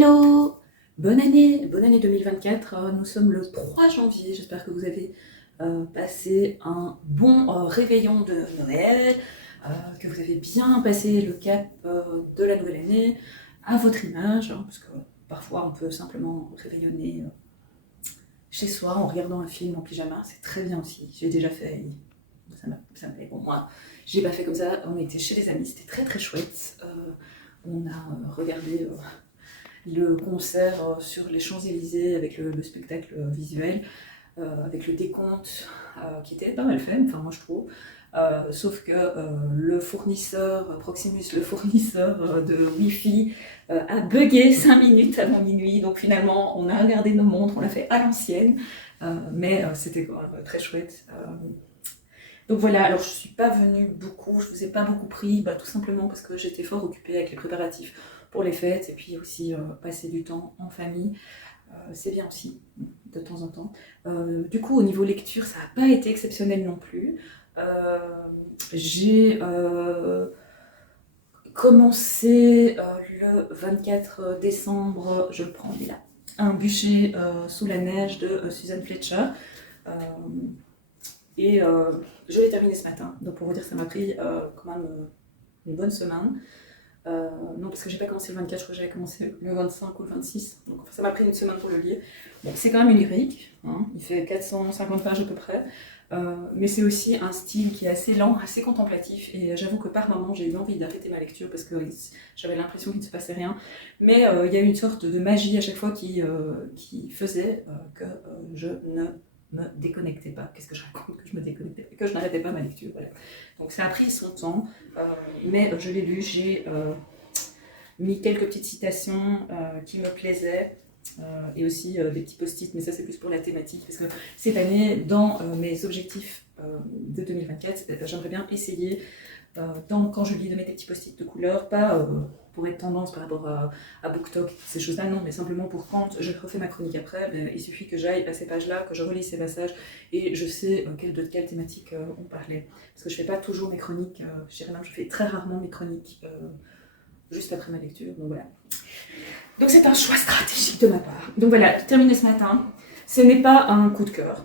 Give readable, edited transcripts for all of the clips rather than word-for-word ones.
Hello! Bonne année 2024. Nous sommes le 3 janvier. J'espère que vous avez passé un bon réveillon de Noël, que vous avez bien passé le cap de la nouvelle année à votre image, hein, parce que parfois on peut simplement réveillonner chez soi en regardant un film en pyjama. C'est très bien aussi. J'ai déjà fait. Ça me plaît. Bon, moi, j'ai pas fait comme ça. On était chez les amis. C'était très très chouette. On a regardé le concert sur les Champs-Élysées avec le spectacle visuel, avec le décompte qui était pas mal fait, enfin moi je trouve. Sauf que le fournisseur, Proximus, le fournisseur de Wi-Fi, a bugué 5 minutes avant minuit. Donc finalement, on a regardé nos montres, on l'a fait à l'ancienne, mais c'était quand même très chouette. Donc voilà, alors je suis pas venue beaucoup, je vous ai pas beaucoup pris, tout simplement parce que j'étais fort occupée avec les préparatifs pour les fêtes et puis aussi passer du temps en famille, c'est bien aussi de temps en temps. Du coup, au niveau lecture, ça n'a pas été exceptionnel non plus. J'ai commencé le 24 décembre, je le prends là, un bûcher sous la neige de Suzanne Fletcher. Et je l'ai terminé ce matin. Donc pour vous dire, ça m'a pris quand même une bonne semaine. Non, parce que j'ai pas commencé le 24, je crois que j'avais commencé le 25 ou le 26. Donc ça m'a pris une semaine pour le lire. Bon, c'est quand même une lyrique, hein, il fait 450 pages à peu près. Mais c'est aussi un style qui est assez lent, assez contemplatif. Et j'avoue que par moments, j'ai eu envie d'arrêter ma lecture parce que j'avais l'impression qu'il ne se passait rien. Mais il y a une sorte de magie à chaque fois qui faisait que je ne me déconnectais pas. Qu'est-ce que je raconte? Que je me déconnectais pas, que je n'arrêtais pas ma lecture. Voilà. Donc ça a pris son temps, mais je l'ai lu. J'ai mis quelques petites citations qui me plaisaient. Et aussi des petits post-it, mais ça c'est plus pour la thématique, parce que cette année, dans mes objectifs de 2024, j'aimerais bien essayer, quand je lis, de mettre des petits post-it de couleur, pas pour être tendance par rapport à BookTok, ces choses-là, non, mais simplement pour quand je refais ma chronique après, il suffit que j'aille à ces pages-là, que je relis ces passages, et je sais de quelle thématique on parlait. Parce que je fais pas toujours mes chroniques, je dirais même, je fais très rarement mes chroniques juste après ma lecture, donc voilà. Donc c'est un choix stratégique de ma part. Donc voilà, terminé ce matin. Ce n'est pas un coup de cœur,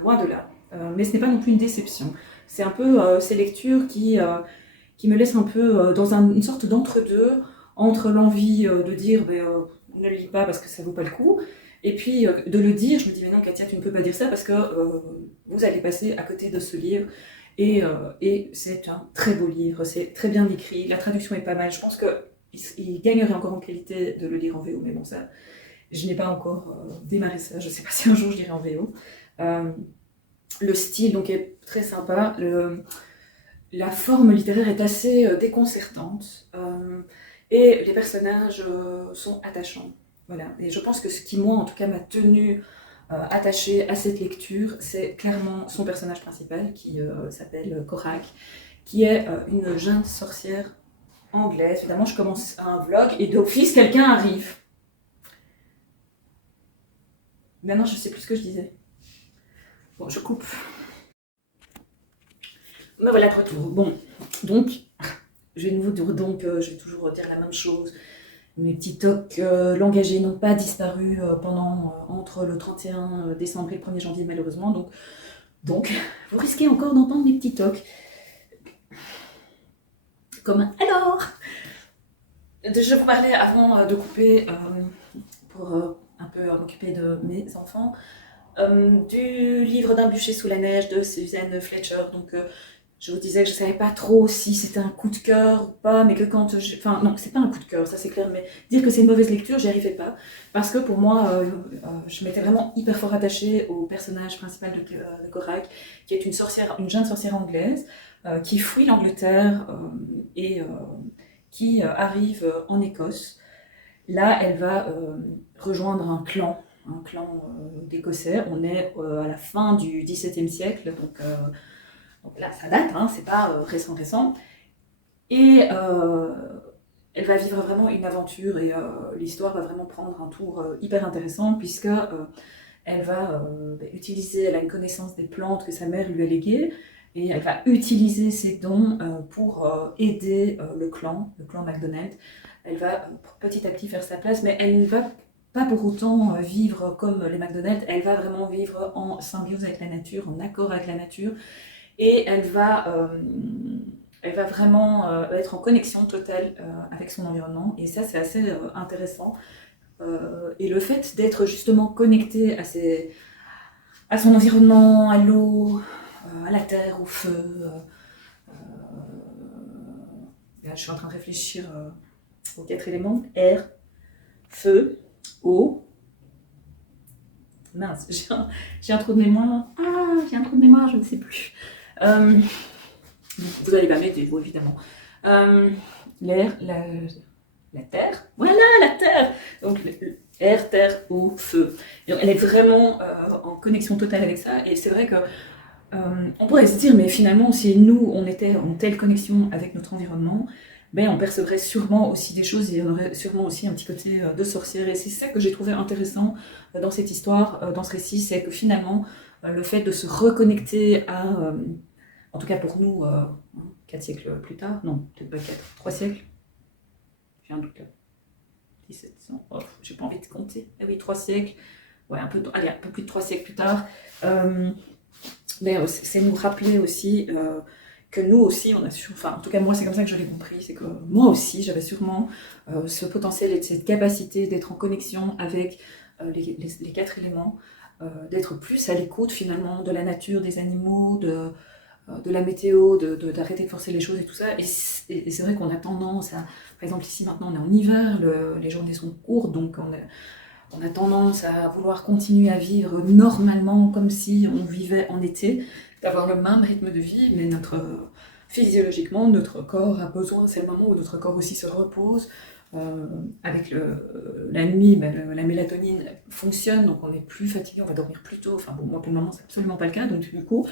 loin de là, mais ce n'est pas non plus une déception. C'est un peu ces lectures qui me laissent un peu dans une sorte d'entre-deux, entre l'envie de dire ne le lis pas parce que ça vaut pas le coup, et puis de le dire, je me dis mais non Katia, tu ne peux pas dire ça parce que vous allez passer à côté de ce livre. Et c'est un très beau livre, c'est très bien écrit, la traduction est pas mal. Je pense qu'il gagnerait encore en qualité de le lire en VO, mais bon, ça, je n'ai pas encore démarré ça, je ne sais pas si un jour je lirai en VO. Le style donc est très sympa, la forme littéraire est assez déconcertante, et les personnages sont attachants. Voilà. Et je pense que ce qui, moi, en tout cas, m'a tenue attachée à cette lecture, c'est clairement son personnage principal qui s'appelle Korak, qui est une jeune sorcière anglaise. Évidemment, je commence un vlog et d'office, quelqu'un arrive. Maintenant, je ne sais plus ce que je disais. Bon, je coupe. Me voilà de retour. Bon, donc, je vais toujours dire la même chose. Mes petits tocs langagiers n'ont pas disparu entre le 31 décembre et le 1er janvier, malheureusement. Donc, vous risquez encore d'entendre mes petits tocs. Comme un alors. Je vous parlais avant de couper pour un peu m'occuper de mes enfants. Du livre d'un bûcher sous la neige de Suzanne Fletcher. Donc, je vous disais que je ne savais pas trop si c'était un coup de cœur ou pas, mais que quand enfin, non, c'est pas un coup de cœur, ça c'est clair, mais dire que c'est une mauvaise lecture, j'y arrivais pas. Parce que pour moi, je m'étais vraiment hyper fort attachée au personnage principal de Korak, qui est une jeune sorcière anglaise, qui fuit l'Angleterre et qui arrive en Écosse. Là, elle va rejoindre un clan d'Écossais. On est à la fin du XVIIe siècle, donc là, ça date, hein, c'est pas récent. Et elle va vivre vraiment une aventure et l'histoire va vraiment prendre un tour hyper intéressant puisque elle va utiliser, elle a une connaissance des plantes que sa mère lui a léguées et elle va utiliser ses dons pour aider le clan MacDonald elle va petit à petit faire sa place, mais elle ne va pas pour autant vivre comme les McDonald's, elle va vraiment vivre en symbiose avec la nature, en accord avec la nature, et elle va vraiment être en connexion totale avec son environnement, et ça c'est assez intéressant. Et le fait d'être justement connecté à son environnement, à l'eau, à la terre, au feu. Là, je suis en train de réfléchir aux 4 éléments. Air, feu, eau. Mince, j'ai un trou de mémoire. Ah, j'ai un trou de mémoire, je ne sais plus. Vous allez pas m'aider, vous, évidemment. L'air, la terre. Voilà, la terre. Donc, air, terre, eau, feu. Donc, elle est vraiment en connexion totale avec ça. Et c'est vrai que on pourrait se dire, mais finalement, si nous, on était en telle connexion avec notre environnement, ben, on percevrait sûrement aussi des choses et on aurait sûrement aussi un petit côté de sorcière. Et c'est ça que j'ai trouvé intéressant dans cette histoire, dans ce récit, c'est que finalement, le fait de se reconnecter à, en tout cas pour nous, 4 siècles plus tard, non, peut-être pas 4, 3 siècles, j'ai un doute là, 1700, oh, j'ai pas envie de compter, ah oui, 3 siècles, ouais, allez, un peu plus de 3 siècles plus tard, mais c'est nous rappeler aussi que nous aussi, on a enfin en tout cas moi c'est comme ça que je l'ai compris, c'est que moi aussi j'avais sûrement ce potentiel et cette capacité d'être en connexion avec les 4 éléments, d'être plus à l'écoute finalement de la nature, des animaux, de la météo, d'arrêter de forcer les choses et tout ça. Et c'est vrai qu'on a tendance à, par exemple ici maintenant on est en hiver, les journées sont courtes, donc on a tendance à vouloir continuer à vivre normalement comme si on vivait en été, d'avoir le même rythme de vie, mais physiologiquement, notre corps a besoin, c'est le moment où notre corps aussi se repose. Avec la nuit, ben, la mélatonine fonctionne, donc on est plus fatigué, on va dormir plus tôt. Enfin bon, moi pour le moment c'est absolument pas le cas, donc du coup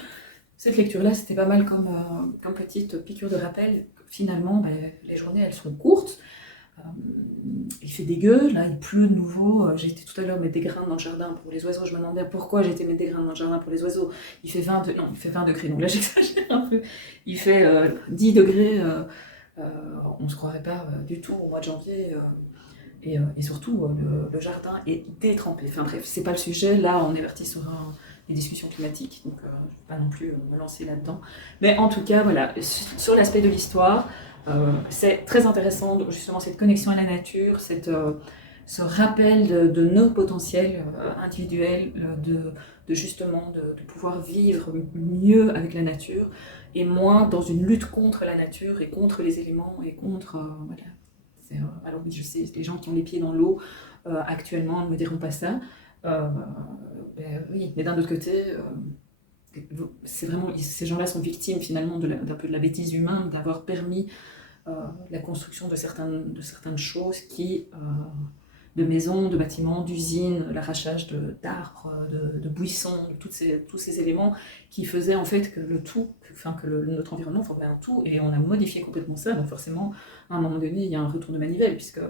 cette lecture-là c'était pas mal comme petite piqûre de rappel. Finalement, ben, les journées elles sont courtes. Il fait dégueu, là il pleut de nouveau, j'ai été tout à l'heure mettre des grains dans le jardin pour les oiseaux, je me demandais pourquoi j'ai été mettre des grains dans le jardin pour les oiseaux, il fait 20 degrés, donc là j'exagère un peu, il fait 10 degrés, on ne se croirait pas du tout au mois de janvier, et surtout le jardin est détrempé, enfin bref, c'est pas le sujet, là on est parti sur des discussions climatiques, donc je ne vais pas non plus me lancer là-dedans, mais en tout cas voilà, sur l'aspect de l'histoire, c'est très intéressant, justement, cette connexion à la nature, ce rappel de nos potentiels individuels, justement de pouvoir vivre mieux avec la nature et moins dans une lutte contre la nature et contre les éléments et contre... voilà. Alors oui, je sais, les gens qui ont les pieds dans l'eau actuellement ne me diront pas ça. Oui, mais d'un autre côté... c'est vraiment, ces gens-là sont victimes finalement d'un peu de la bêtise humaine, d'avoir permis la construction de certaines choses de maisons, de bâtiments, d'usines, l'arrachage d'arbres, de buissons, de tous ces éléments qui faisaient en fait que notre environnement formait un tout, et on a modifié complètement ça, donc forcément à un moment donné il y a un retour de manivelle, puisque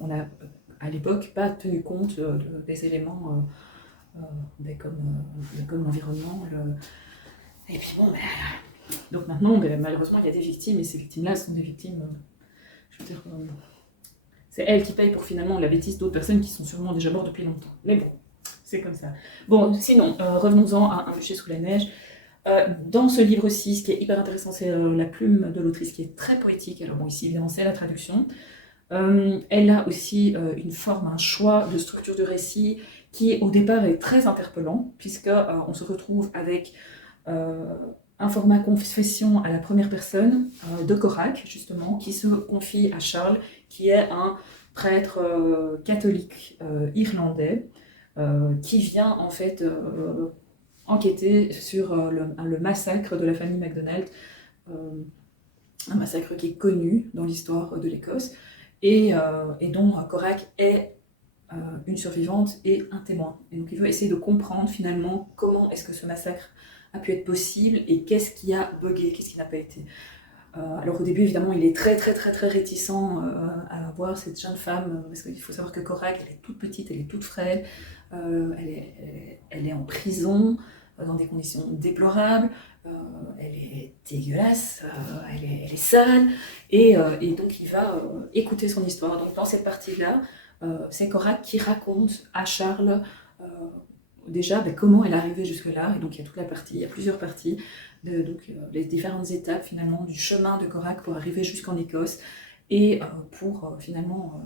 on a à l'époque pas tenu compte des éléments comme l'environnement, et puis bon, donc maintenant, malheureusement, il y a des victimes, et ces victimes-là sont des victimes, je veux dire, c'est elles qui payent pour finalement la bêtise d'autres personnes qui sont sûrement déjà mortes depuis longtemps. Mais bon, c'est comme ça. Bon, sinon, revenons-en à Un bûcher sous la neige. Dans ce livre-ci, ce qui est hyper intéressant, c'est la plume de l'autrice qui est très poétique. Alors bon, ici, évidemment, c'est la traduction. Elle a aussi une forme, un choix de structure de récit qui, au départ, est très interpellant, puisqu'on se retrouve avec... un format confession à la première personne de Corac, justement, qui se confie à Charles, qui est un prêtre catholique irlandais, qui vient en fait enquêter sur le massacre de la famille MacDonald, un massacre qui est connu dans l'histoire de l'Écosse, et dont Corac est une survivante et un témoin. Et donc il veut essayer de comprendre finalement comment est-ce que ce massacre a pu être possible et qu'est-ce qui a bugué, qu'est-ce qui n'a pas été. Alors au début évidemment il est très réticent à voir cette jeune femme, parce qu'il faut savoir que Corac elle est toute petite, elle est toute frêle, elle est en prison, dans des conditions déplorables, elle est dégueulasse, elle est sale, et donc il va écouter son histoire. Donc dans cette partie-là, c'est Cora qui raconte à Charles déjà comment elle est arrivée jusque-là, et donc il y a toute la partie, il y a plusieurs parties, donc les différentes étapes finalement du chemin de Corac pour arriver jusqu'en Écosse, et pour finalement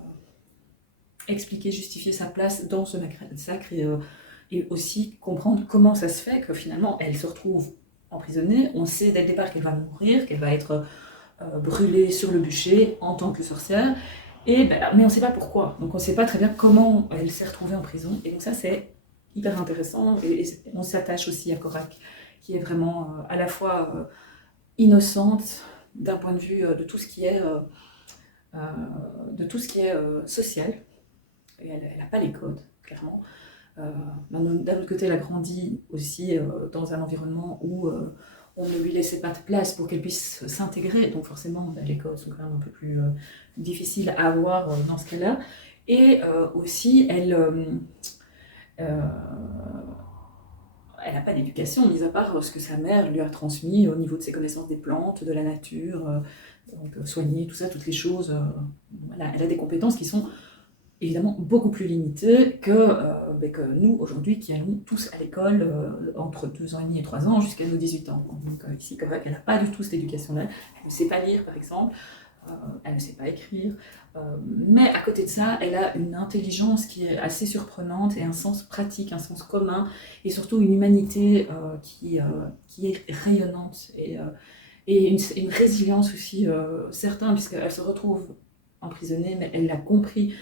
expliquer, justifier sa place dans ce massacre, et aussi comprendre comment ça se fait que finalement elle se retrouve emprisonnée. On sait dès le départ qu'elle va mourir, qu'elle va être brûlée sur le bûcher en tant que sorcière, mais on ne sait pas pourquoi, donc on ne sait pas très bien comment elle s'est retrouvée en prison, et donc ça c'est hyper intéressant, et on s'attache aussi à Corac, qui est vraiment à la fois innocente d'un point de vue de tout ce qui est social, et elle n'a pas les codes, clairement. D'un autre côté, elle a grandi aussi dans un environnement où on ne lui laissait pas de place pour qu'elle puisse s'intégrer, donc forcément les codes sont quand même un peu plus difficiles à avoir dans ce cas-là, et aussi elle n'a pas d'éducation, mis à part ce que sa mère lui a transmis au niveau de ses connaissances des plantes, de la nature, donc soigner, tout ça, toutes les choses. Voilà, elle a des compétences qui sont évidemment beaucoup plus limitées que nous, aujourd'hui, qui allons tous à l'école entre 2 ans et demi et 3 ans jusqu'à nos 18 ans. Donc ici, Kovac, elle n'a pas du tout cette éducation-là. Elle ne sait pas lire, par exemple. Elle ne sait pas écrire. Mais à côté de ça, elle a une intelligence qui est assez surprenante, et un sens pratique, un sens commun, et surtout une humanité qui est rayonnante, et une résilience aussi certaine, puisqu'elle se retrouve emprisonnée, mais elle l'a compris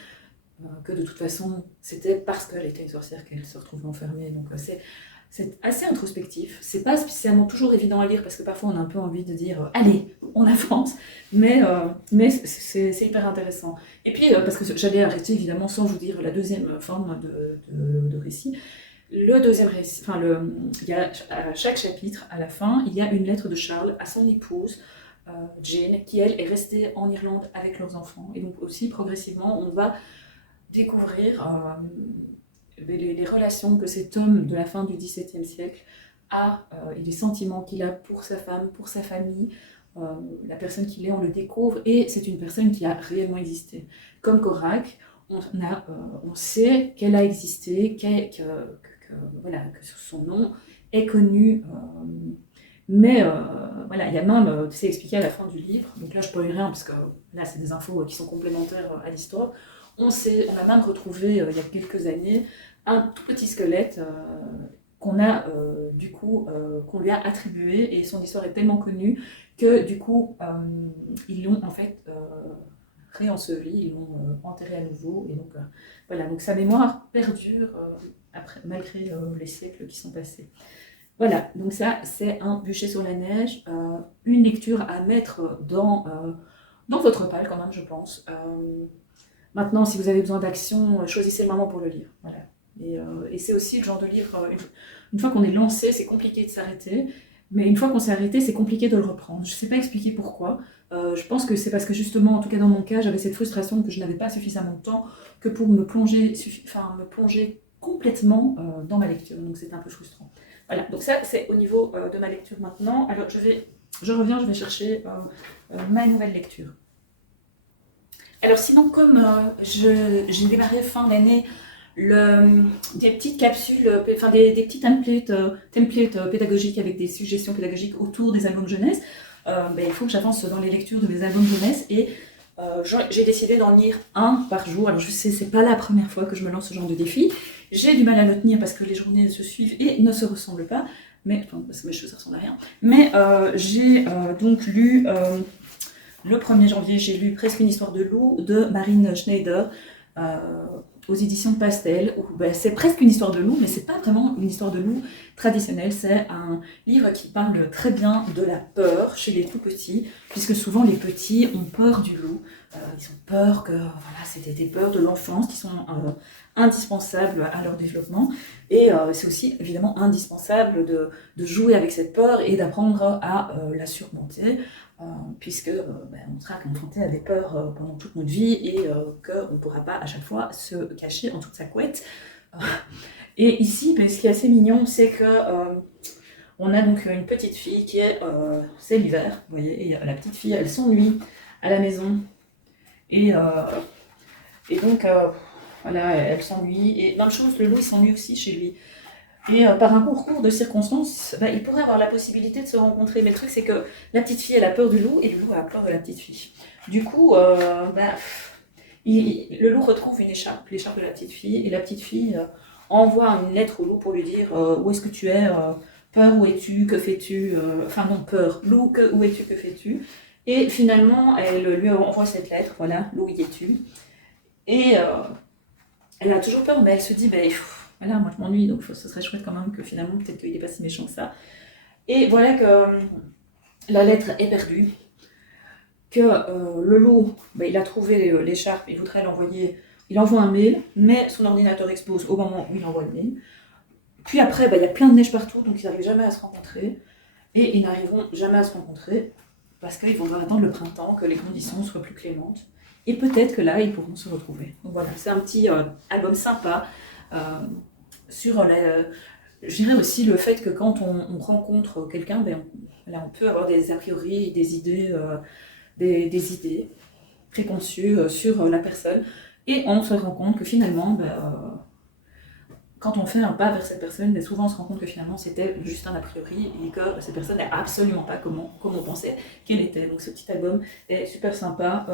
que de toute façon, c'était parce qu'elle était une sorcière qu'elle se retrouvait enfermée. Donc c'est assez introspectif. C'est pas spécialement toujours évident à lire, parce que parfois on a un peu envie de dire allez, on avance, mais c'est hyper intéressant. Et puis, parce que j'allais arrêter évidemment sans vous dire la deuxième forme de récit. Le deuxième récit, il y a à chaque chapitre, à la fin, il y a une lettre de Charles à son épouse, Jane, qui elle est restée en Irlande avec leurs enfants. Et donc aussi progressivement, on va découvrir les relations que cet homme de la fin du XVIIe siècle a, et les sentiments qu'il a pour sa femme, pour sa famille, la personne qu'il est, on le découvre, et c'est une personne qui a réellement existé. Comme Corac, on sait qu'elle a existé, voilà, que son nom est connu, mais voilà, il y a même, c'est expliqué à la fin du livre, donc là je peux rien parce que là c'est des infos qui sont complémentaires à l'histoire. On a même retrouvé il y a quelques années un tout petit squelette qu'on a du coup qu'on lui a attribué, et son histoire est tellement connue que du coup ils l'ont en fait réenseveli, ils l'ont enterré à nouveau, et donc voilà, donc sa mémoire perdure malgré les siècles qui sont passés. Voilà, donc ça c'est un bûcher sur la neige, une lecture à mettre dans votre palle quand même, je pense. Maintenant, si vous avez besoin d'action, choisissez le moment pour le lire. Voilà. Et c'est aussi le genre de livre, une fois qu'on est lancé, c'est compliqué de s'arrêter, mais une fois qu'on s'est arrêté, c'est compliqué de le reprendre. Je ne sais pas expliquer pourquoi. Je pense que c'est parce que justement, en tout cas dans mon cas, j'avais cette frustration que je n'avais pas suffisamment de temps que pour me plonger complètement dans ma lecture. Donc c'est un peu frustrant. Voilà, donc ça c'est au niveau de ma lecture maintenant. Alors je reviens, je vais chercher ma nouvelle lecture. Alors sinon, comme j'ai démarré fin d'année des petites capsules, des petits templates pédagogiques avec des suggestions pédagogiques autour des albums jeunesse, il faut que j'avance dans les lectures de mes albums jeunesse, et j'ai décidé d'en lire un par jour. Alors je sais, c'est pas la première fois que je me lance ce genre de défi. J'ai du mal à le tenir parce que les journées se suivent et ne se ressemblent pas, parce que mes cheveux ça ressemble à rien. Mais j'ai donc lu... Le 1er janvier, j'ai lu Presque une histoire de loup de Marine Schneider aux éditions Pastel. C'est presque une histoire de loup, mais c'est pas vraiment une histoire de loup traditionnelle. C'est un livre qui parle très bien de la peur chez les tout petits, puisque souvent les petits ont peur du loup. Ils ont peur que c'est des peurs de l'enfance qui sont indispensables à leur développement. Et c'est aussi évidemment indispensable de jouer avec cette peur et d'apprendre à la surmonter. Puisque on sera confronté à des peurs pendant toute notre vie, et qu'on ne pourra pas à chaque fois se cacher en toute sa couette Et ici, ben, ce qui est assez mignon, c'est que on a donc une petite fille qui est, c'est l'hiver, vous voyez, et la petite fille, elle s'ennuie à la maison. Et, donc, voilà, elle s'ennuie. Et même chose, le loup, il s'ennuie aussi chez lui. Et par un concours de circonstances, bah, ils pourraient avoir la possibilité de se rencontrer. Mais le truc, c'est que la petite fille, elle a peur du loup et le loup a peur de la petite fille. Du coup, bah, le loup retrouve une écharpe, l'écharpe de la petite fille, et la petite fille envoie une lettre au loup pour lui dire où est-ce que tu es, peur, où es-tu, que fais-tu, enfin non, peur, loup, où es-tu, que fais-tu. Et finalement, elle lui envoie cette lettre, voilà, loup, y es-tu. Et elle a toujours peur, mais elle se dit, ben, voilà, moi je m'ennuie, donc ce serait chouette quand même que finalement, peut-être qu'il n'est pas si méchant que ça. Et voilà que la lettre est perdue, que le loup, ben, il a trouvé l'écharpe, il voudrait l'envoyer, il envoie un mail, mais son ordinateur explose au moment où il envoie le mail. Puis après, ben, il y a plein de neige partout, donc ils n'arrivent jamais à se rencontrer. Et ils n'arriveront jamais à se rencontrer, parce qu'ils vont devoir attendre le printemps, que les conditions soient plus clémentes. Et peut-être que là, ils pourront se retrouver. Donc voilà, c'est un petit album sympa sur je dirais aussi le fait que quand on rencontre quelqu'un, ben, on peut avoir des a priori, des idées, des idées préconçues sur la personne. Et on se rend compte que finalement, ben, quand on fait un pas vers cette personne, ben souvent on se rend compte que finalement c'était juste un a priori et que cette personne n'est absolument pas comme on pensait qu'elle était. Donc ce petit album est super sympa,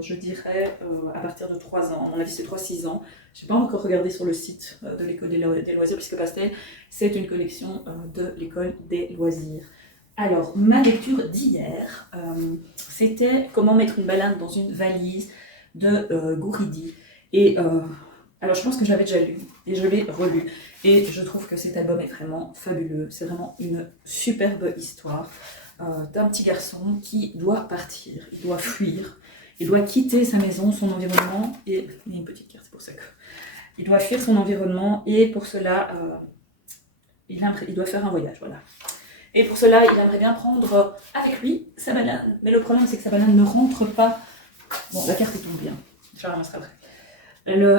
je dirais à partir de 3 ans, à mon avis c'est 3-6 ans. Je n'ai pas encore regardé sur le site de l'école des loisirs, puisque Pastel c'est une collection de l'école des loisirs. Alors ma lecture d'hier, c'était comment mettre une balade dans une valise de Gouridi. Et alors je pense que je l'avais déjà lu et je l'ai relu et je trouve que cet album est vraiment fabuleux. C'est vraiment une superbe histoire d'un petit garçon qui doit partir, il doit fuir, il doit quitter sa maison, son environnement et il y a une petite carte, c'est pour ça que il doit fuir son environnement et pour cela il doit faire un voyage, voilà. Et pour cela il aimerait bien prendre avec lui sa banane, mais le problème c'est que sa banane ne rentre pas. Bon, la carte tombe bien, je la ramasserai après.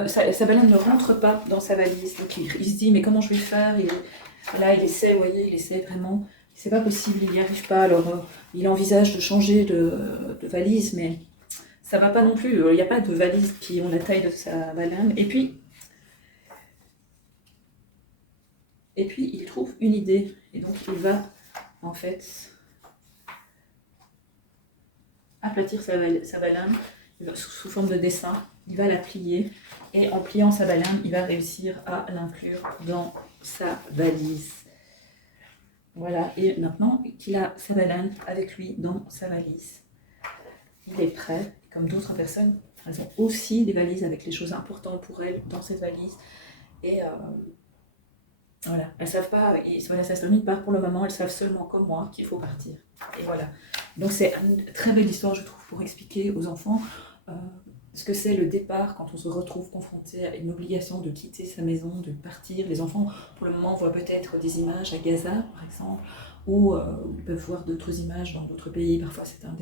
Sa banane ne rentre pas dans sa valise. Donc il se dit, mais comment je vais faire? Là, il essaie, vous voyez, il essaie vraiment. C'est pas possible, il n'y arrive pas. Alors, il envisage de changer de valise, mais ça va pas non plus. Il n'y a pas de valise qui ont la taille de sa banane. Et puis, il trouve une idée. Et donc, il va, en fait, aplatir sa banane sous forme de dessin. Il va la plier et en pliant sa banane, il va réussir à l'inclure dans sa valise. Voilà, et maintenant qu'il a sa banane avec lui dans sa valise, il est prêt, comme d'autres personnes, elles ont aussi des valises avec les choses importantes pour elles dans cette valise. Et voilà, elles savent pas, et voilà, ça se termine pas pour le moment, elles savent seulement comme moi qu'il faut partir. Et voilà. Donc c'est une très belle histoire, je trouve, pour expliquer aux enfants ce que c'est le départ quand on se retrouve confronté à une obligation de quitter sa maison, de partir. Les enfants, pour le moment, voient peut-être des images à Gaza, par exemple, ou ils peuvent voir d'autres images dans d'autres pays. Parfois, c'est un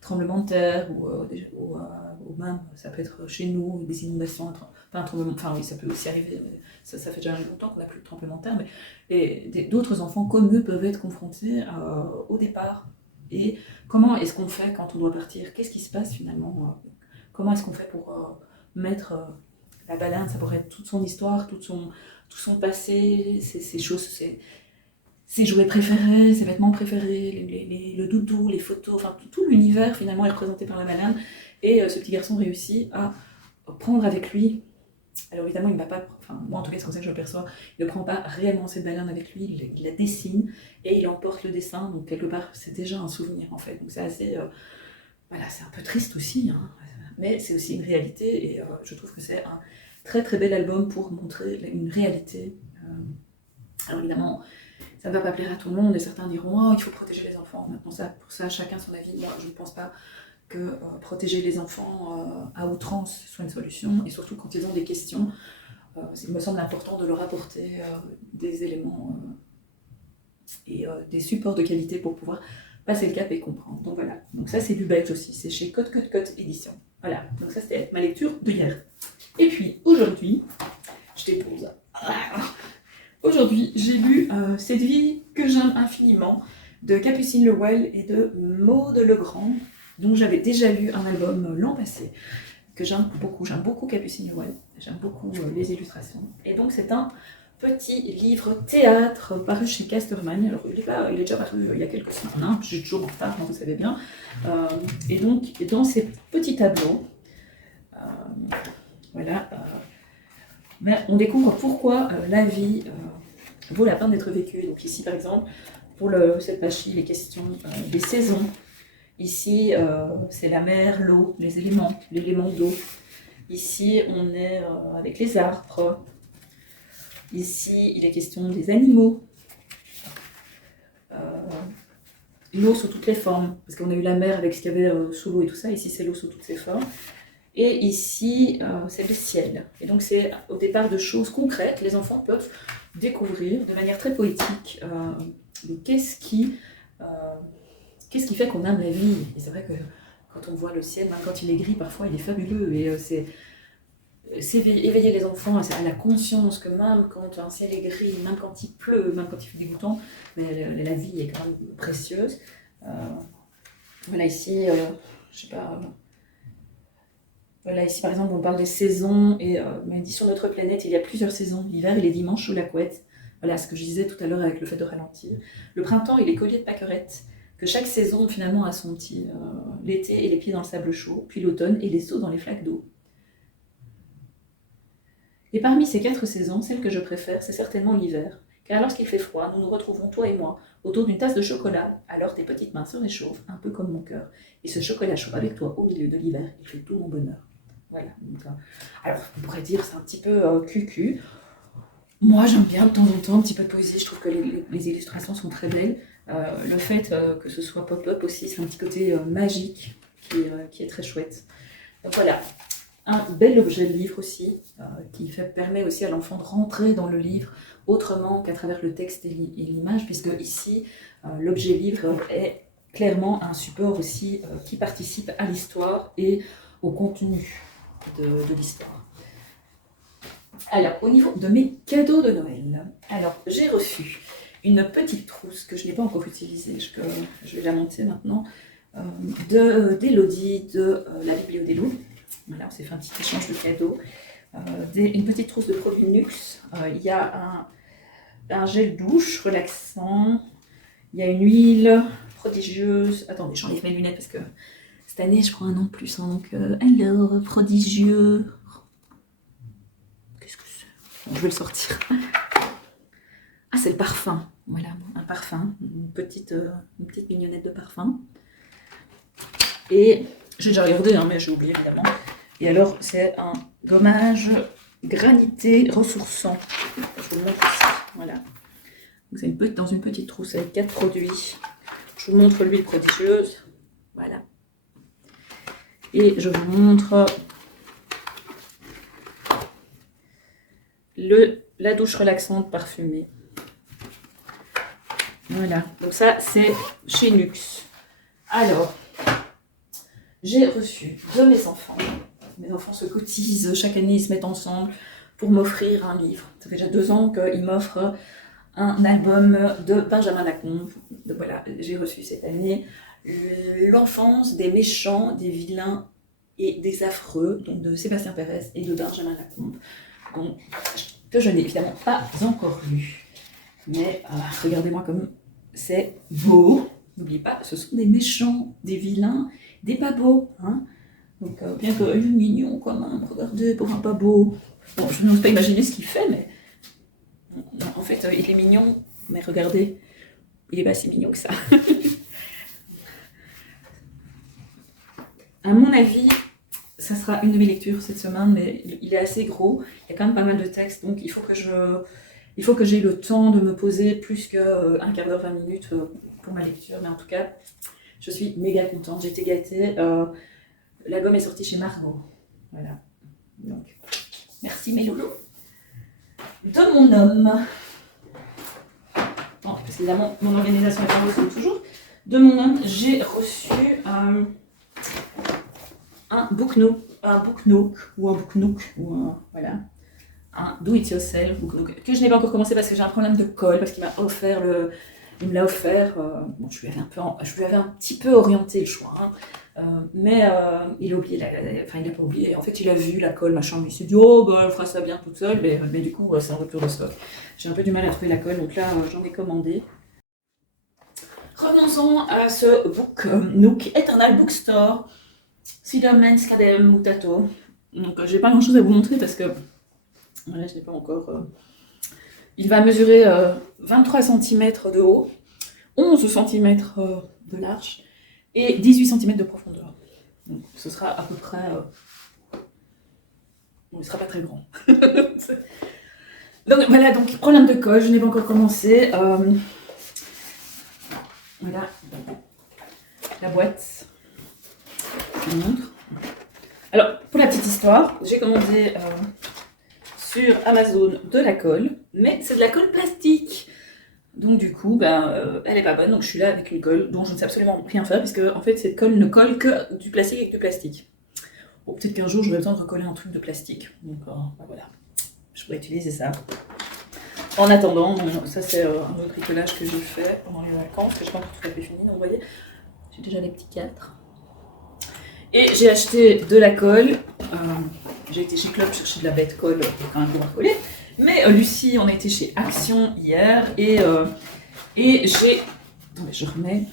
tremblement de terre, ou même, ça peut être chez nous, des inondations, pas un tremblement, enfin oui, ça peut aussi arriver, mais ça fait déjà longtemps qu'on n'a plus de tremblement de terre, mais d'autres enfants comme eux peuvent être confrontés au départ. Et comment est-ce qu'on fait quand on doit partir? Qu'est-ce qui se passe finalement? Comment est-ce qu'on fait pour mettre la balade? Ça pourrait être toute son histoire, tout son passé, ses choses, ses jouets préférés, ses vêtements préférés, le doudou, les photos, enfin tout l'univers finalement est représenté par la balade. Et ce petit garçon réussit à prendre avec lui. Alors évidemment, il ne va pas, enfin moi en tout cas c'est comme ça que je le perçois, il ne prend pas réellement cette balade avec lui, il la dessine et il emporte le dessin, donc quelque part c'est déjà un souvenir en fait. Donc c'est assez, voilà, c'est un peu triste aussi, hein, mais c'est aussi une réalité et je trouve que c'est un très très bel album pour montrer une réalité. Alors évidemment, ça ne va pas plaire à tout le monde et certains diront oh, il faut protéger les enfants. Maintenant pour ça chacun son avis. Moi je ne pense pas que protéger les enfants à outrance soit une solution, et surtout quand ils ont des questions, il me semble important de leur apporter des éléments et des supports de qualité pour pouvoir passer le cap et comprendre. Donc voilà, donc ça c'est du belge aussi, c'est chez Cote Édition. Voilà, donc ça c'était ma lecture de hier. Et puis aujourd'hui, je t'ai aujourd'hui, j'ai lu Cette vie que j'aime infiniment de Capucine Lewell et de Maud Legrand, dont j'avais déjà lu un album l'an passé, que j'aime beaucoup. J'aime beaucoup Capucine Lewell, j'aime beaucoup les illustrations. Et donc c'est un petit livre théâtre paru chez Casterman. Alors il est déjà paru il y a quelques semaines, hein. Je suis toujours en retard, vous savez bien. Et donc dans ces petits tableaux, voilà, on découvre pourquoi la vie vaut la peine d'être vécue. Donc ici par exemple, pour cette page-ci, les questions des saisons. Ici, c'est la mer, l'eau, les éléments, l'élément d'eau. Ici, on est avec les arbres. Ici, il est question des animaux. L'eau sous toutes les formes, parce qu'on a eu la mer avec ce qu'il y avait sous l'eau et tout ça. Ici, c'est l'eau sous toutes ses formes. Et ici, c'est le ciel. Et donc, c'est au départ de choses concrètes. Les enfants peuvent découvrir de manière très poétique qu'est-ce qui fait qu'on aime la vie. Et c'est vrai que quand on voit le ciel, même quand il est gris, parfois il est fabuleux. Et c'est éveiller les enfants à la conscience que même quand un ciel est gris, même quand il pleut, même quand il fait dégoûtant, mais la vie est quand même précieuse. Voilà ici, je sais pas. Voilà ici par exemple on parle des saisons et on dit sur notre planète il y a plusieurs saisons, l'hiver il est dimanche sous la couette. Voilà ce que je disais tout à l'heure avec le fait de ralentir. Le printemps il est collier de pâquerettes. Que chaque saison finalement a son petit. L'été et les pieds dans le sable chaud, puis l'automne et les sauts dans les flaques d'eau. Et parmi ces 4 saisons, celle que je préfère, c'est certainement l'hiver. Car lorsqu'il fait froid, nous nous retrouvons, toi et moi, autour d'une tasse de chocolat. Alors tes petites mains se réchauffent, un peu comme mon cœur. Et ce chocolat chaud avec toi au milieu de l'hiver, il fait tout mon bonheur. Voilà. Donc, alors, on pourrait dire c'est un petit peu cucu. Moi, j'aime bien de temps en temps un petit peu de poésie. Je trouve que les illustrations sont très belles. Le fait que ce soit pop-up aussi, c'est un petit côté magique qui est très chouette. Donc voilà, un bel objet de livre aussi, qui permet aussi à l'enfant de rentrer dans le livre autrement qu'à travers le texte et l'image, puisque ici, l'objet livre est clairement un support aussi qui participe à l'histoire et au contenu de l'histoire. Alors, au niveau de mes cadeaux de Noël, alors j'ai reçu une petite trousse que je n'ai pas encore utilisée, je vais la monter maintenant, d'Élodie de la Biblio des Loups. Voilà, on s'est fait un petit échange de cadeaux. Une petite trousse de produits Nuxe. Il y a un gel douche relaxant. Il y a une huile prodigieuse. Attendez, j'enlève mes lunettes parce que cette année je prends un an de plus. Hein, donc, alors, prodigieux. Qu'est-ce que c'est? Je vais le sortir. Ah, c'est le parfum. Voilà, un parfum. Une petite mignonnette de parfum. Et j'ai déjà regardé, hein, mais j'ai oublié évidemment. Et alors, c'est un gommage granité ressourçant. Je vous le montre ici. Voilà. Donc, c'est dans une petite trousse avec 4 produits. Je vous montre l'huile prodigieuse. Voilà. Et je vous montre la douche relaxante parfumée. Voilà. Donc ça, c'est chez Nuxe. Alors, j'ai reçu de mes enfants. Mes enfants se cotisent, chaque année ils se mettent ensemble pour m'offrir un livre. Ça fait déjà 2 ans qu'ils m'offrent un album de Benjamin Lacombe. Donc voilà, j'ai reçu cette année L'enfance des méchants, des vilains et des affreux, donc de Sébastien Pérez et de Benjamin Lacombe. Donc, que je n'ai évidemment pas encore lu. Mais regardez-moi comme c'est beau. N'oubliez pas, ce sont des méchants, des vilains, des pas beaux. Hein. Donc, bien que il est mignon quand même, regardez, pour un pas beau. Bon, je n'ose pas imaginer ce qu'il fait, mais non, en fait, il est mignon, mais regardez, il est pas si mignon que ça. À mon avis, ça sera une de mes lectures cette semaine, mais il est assez gros, il y a quand même pas mal de textes, donc il faut que j'ai le temps de me poser plus qu'un quart d'heure, 20 minutes pour ma lecture, mais en tout cas, je suis méga contente, j'ai été gâtée. La gomme est sortie chez Margot. Voilà. Donc, merci mes loulous. De mon homme. Bon, parce qu'évidemment, mon organisation est en comme toujours. De mon homme, j'ai reçu un book nook, voilà, un do-it-yourself book, donc, que je n'ai pas encore commencé parce que j'ai un problème de colle, parce qu'il m'a offert il me l'a offert, bon, je lui avais un petit peu orienté le choix, hein, mais il a oublié, enfin il n'a pas oublié, en fait il a vu la colle, machin, il s'est dit oh bah elle fera ça bien toute seule, mais du coup c'est un retour de stock. J'ai un peu du mal à trouver la colle, donc là j'en ai commandé. Revenons-en à ce book Nook Eternal Bookstore, Sidermans Cadem Mutato. Donc j'ai pas grand chose à vous montrer parce que voilà, je n'ai pas encore. Il va mesurer 23 cm de haut, 11 cm de large et 18 cm de profondeur. Donc ce sera à peu près. Bon, il sera pas très grand. Donc voilà, donc problème de colle, je n'ai pas encore commencé. Voilà la boîte. Je vous montre. Alors, pour la petite histoire, j'ai commandé sur Amazon de la colle, mais c'est de la colle plastique. Donc du coup, elle est pas bonne, donc je suis là avec une colle dont je ne sais absolument rien faire, puisque en fait cette colle ne colle que du plastique avec du plastique. Bon, peut-être qu'un jour j'aurai besoin de recoller un truc de plastique, donc voilà, je pourrais utiliser ça. En attendant, ça c'est un autre bricolage que j'ai fait pendant les vacances, que je n'ai pas encore tout à fait fini, donc vous voyez, j'ai déjà des petits cadres. Et j'ai acheté de la colle, j'ai été chez Club chercher de la bête colle quand même pour coller, mais Lucie, on a été chez Action hier et j'ai... Attendez, je remets...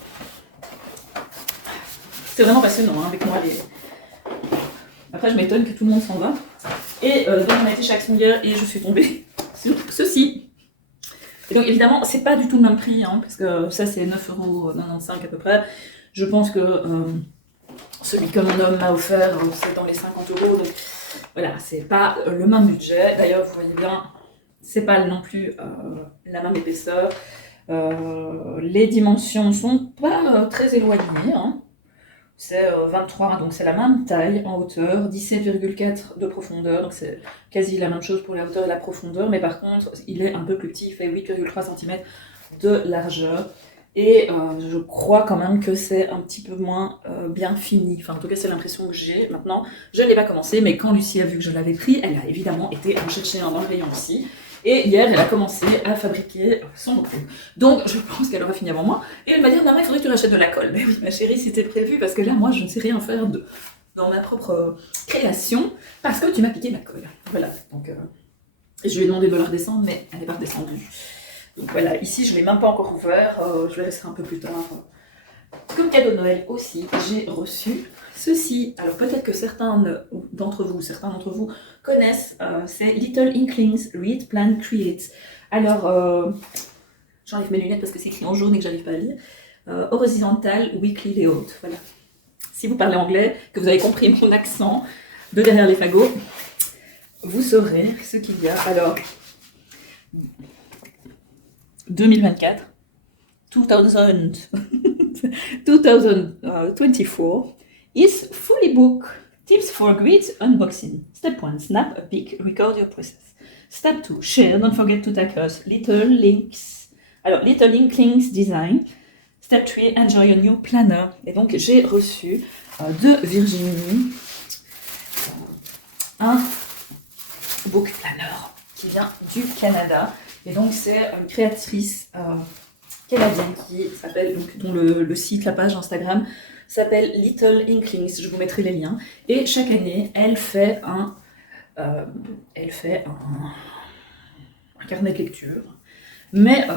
C'est vraiment passionnant hein, avec moi. Après, je m'étonne que tout le monde s'en va. Et donc, on a été chez Action hier et je suis tombée sur ceci. Et donc, évidemment, c'est pas du tout le même prix, hein, parce que ça, c'est 9,95€ à peu près. Je pense que celui que mon homme m'a offert, c'est dans les 50€. Donc, voilà, c'est pas le même budget. D'ailleurs, vous voyez bien, c'est pas non plus la même épaisseur. Les dimensions sont pas très éloignées. Hein. C'est 23, donc c'est la même taille en hauteur, 17,4 de profondeur, donc c'est quasi la même chose pour la hauteur et la profondeur, mais par contre, il est un peu plus petit, il fait 8,3 cm de largeur. Et je crois quand même que c'est un petit peu moins bien fini. Enfin, en tout cas, c'est l'impression que j'ai. Maintenant, je ne l'ai pas commencé, mais quand Lucie a vu que je l'avais pris, elle a évidemment été en chercher un dans le rayon aussi. Et hier, elle a commencé à fabriquer son book. Donc, je pense qu'elle aura fini avant moi. Et elle m'a dit, maman, il faudrait que tu rachètes de la colle. Mais oui, ma chérie, c'était prévu, parce que là, moi, je ne sais rien faire dans ma propre création, parce que tu m'as piqué ma colle. Voilà. Donc, je lui ai demandé de la redescendre, mais elle n'est pas redescendue. Donc voilà, ici je ne l'ai même pas encore ouvert, je le laisserai un peu plus tard. Comme cadeau de Noël aussi, j'ai reçu ceci. Alors peut-être que certains d'entre vous connaissent, c'est Little Inklings Read, Plan, Create. Alors, j'enlève mes lunettes parce que c'est écrit en jaune et que j'arrive pas à lire. Horizontal Weekly Layout, voilà. Si vous parlez anglais, que vous avez compris mon accent de derrière les fagots, vous saurez ce qu'il y a. Alors... 2024, 2024 is fully booked. Tips for great unboxing. Step 1, snap a pic, record your process. Step 2, share, don't forget to tag us. Little Links. Alors, Little Inklings Design. Step 3, enjoy your new planner. Et donc, j'ai reçu de Virginie un book planner qui vient du Canada. Et donc, c'est une créatrice canadienne qui s'appelle, dont le site, la page Instagram s'appelle Little Inklings. Je vous mettrai les liens. Et chaque année, elle fait un carnet de lecture. Mais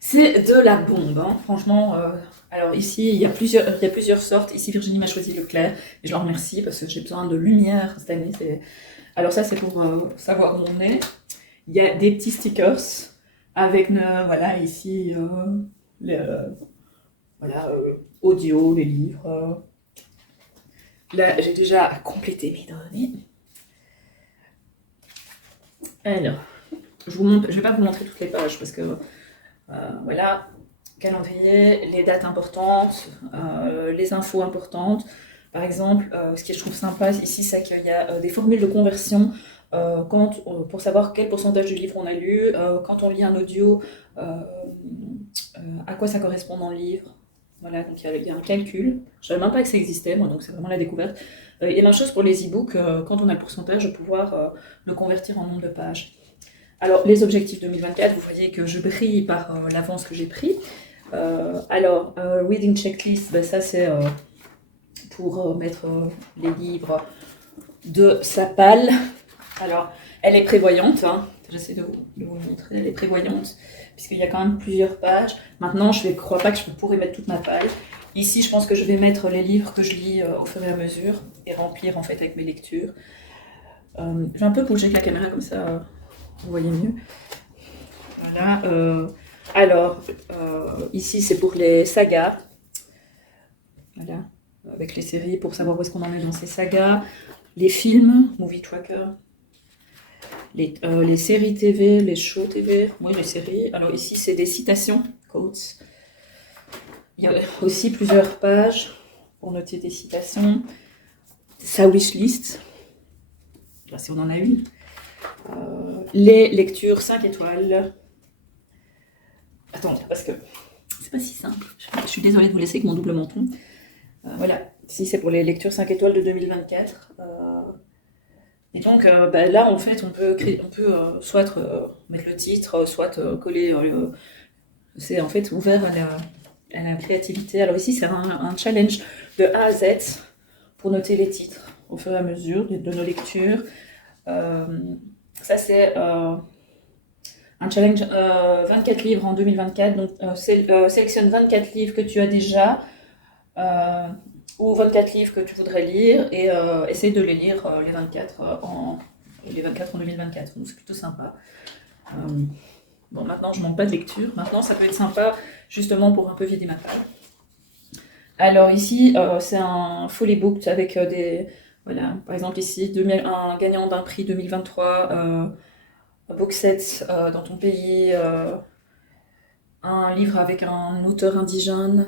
c'est de la bombe, hein. Franchement. Alors ici, il y a plusieurs sortes. Ici, Virginie m'a choisi le clair. Et je la remercie parce que j'ai besoin de lumière cette année. Alors ça, c'est pour savoir où on est. Il y a des petits stickers avec, voilà, ici, audio, les livres. Là, j'ai déjà complété mes données. Alors, je ne vais pas vous montrer toutes les pages parce que, voilà, calendrier, les dates importantes, les infos importantes. Par exemple, ce que je trouve sympa ici, c'est qu'il y a des formules de conversion pour savoir quel pourcentage du livre on a lu, quand on lit un audio, à quoi ça correspond dans le livre. Voilà, donc il y a un calcul. Je ne savais même pas que ça existait, moi, donc c'est vraiment la découverte. Et même chose pour les e-books, quand on a le pourcentage, de pouvoir le convertir en nombre de pages. Alors, les objectifs 2024, vous voyez que je brille par l'avance que j'ai pris. Reading checklist, ben ça c'est pour mettre les livres de sa palle. Alors, elle est prévoyante, hein. J'essaie de vous le montrer, elle est prévoyante, puisqu'il y a quand même plusieurs pages. Maintenant, je ne crois pas que je pourrais mettre toute ma palle. Ici, je pense que je vais mettre les livres que je lis au fur et à mesure, et remplir en fait avec mes lectures. Je vais un peu bouger avec la caméra, comme ça vous voyez mieux. Voilà. Ici, c'est pour les sagas. Voilà. Avec les séries, pour savoir où est-ce qu'on en est dans ces sagas. Les films, Movie Tracker. Les séries TV, les shows TV. Oui, les séries. Alors ici, c'est des citations, quotes. Il y a aussi plusieurs pages pour noter des citations. Sa wishlist. Là, si on en a une. Les lectures 5 étoiles. Attends, parce que c'est pas si simple. Je suis désolée de vous laisser avec mon double menton. Voilà, ici c'est pour les lectures 5 étoiles de 2024. Et donc là, en fait, on peut soit mettre le titre, soit coller. C'est en fait ouvert à la créativité. Alors ici, c'est un challenge de A à Z pour noter les titres au fur et à mesure de nos lectures. Ça, c'est un challenge 24 livres en 2024. Donc, sélectionne 24 livres que tu as déjà ou 24 livres que tu voudrais lire et essaye de les lire les 24 en 2024. Donc, c'est plutôt sympa. Bon, maintenant, je manque pas de lecture. Maintenant, ça peut être sympa justement pour un peu vider ma palle. Alors ici, c'est un Folly Book avec des... Voilà, par exemple ici, un gagnant d'un prix 2023, un book set dans ton pays, un livre avec un auteur indigène,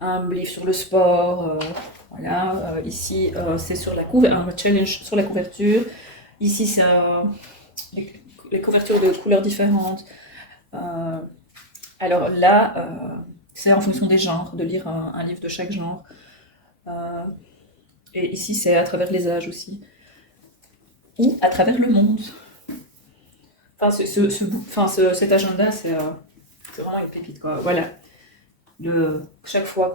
un livre sur le sport, voilà. Ici, c'est sur un challenge sur la couverture. Ici, c'est les couvertures de couleurs différentes. Alors là, c'est en fonction des genres, de lire un livre de chaque genre. Et ici, c'est à travers les âges aussi. Ou à travers le monde. Enfin, cet agenda, c'est vraiment une pépite, quoi. Voilà. Chaque fois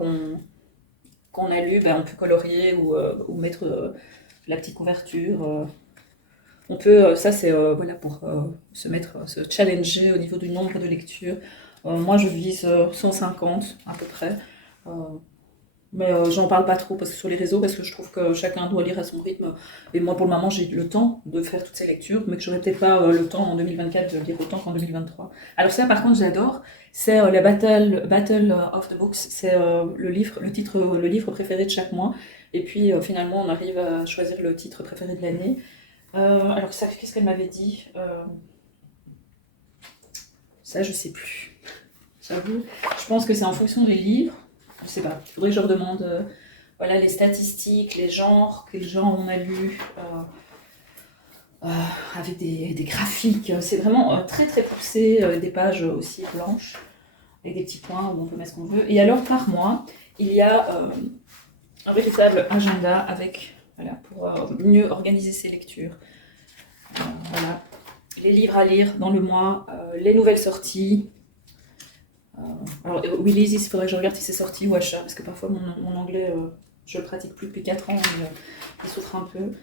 qu'on a lu, on peut colorier ou mettre la petite couverture. On peut, ça c'est voilà, pour se challenger au niveau du nombre de lectures. Moi, je vise 150 à peu près. Mais j'en parle pas trop sur les réseaux parce que je trouve que chacun doit lire à son rythme. Et moi, pour le moment, j'ai le temps de faire toutes ces lectures, mais que j'aurais peut-être pas le temps en 2024 de lire autant qu'en 2023. Alors ça, par contre, j'adore. C'est la Battle of the Books. C'est le livre préféré de chaque mois. Et puis finalement, on arrive à choisir le titre préféré de l'année. Alors ça, qu'est-ce qu'elle m'avait dit Ça, je sais plus. J'avoue. Je pense que c'est en fonction des livres. Je sais pas. Il faudrait que je redemande voilà, les statistiques, les genres, quels genres on a lu, avec des graphiques. C'est vraiment très très poussé, des pages aussi blanches, avec des petits points où on peut mettre ce qu'on veut. Et alors par mois, il y a un véritable agenda avec, voilà, pour mieux organiser ses lectures. Voilà. Les livres à lire dans le mois, les nouvelles sorties. Alors, releases, il faudrait que je regarde si c'est sorti ou achat, parce que parfois mon anglais, je le pratique plus depuis 4 ans, mais il souffre un peu.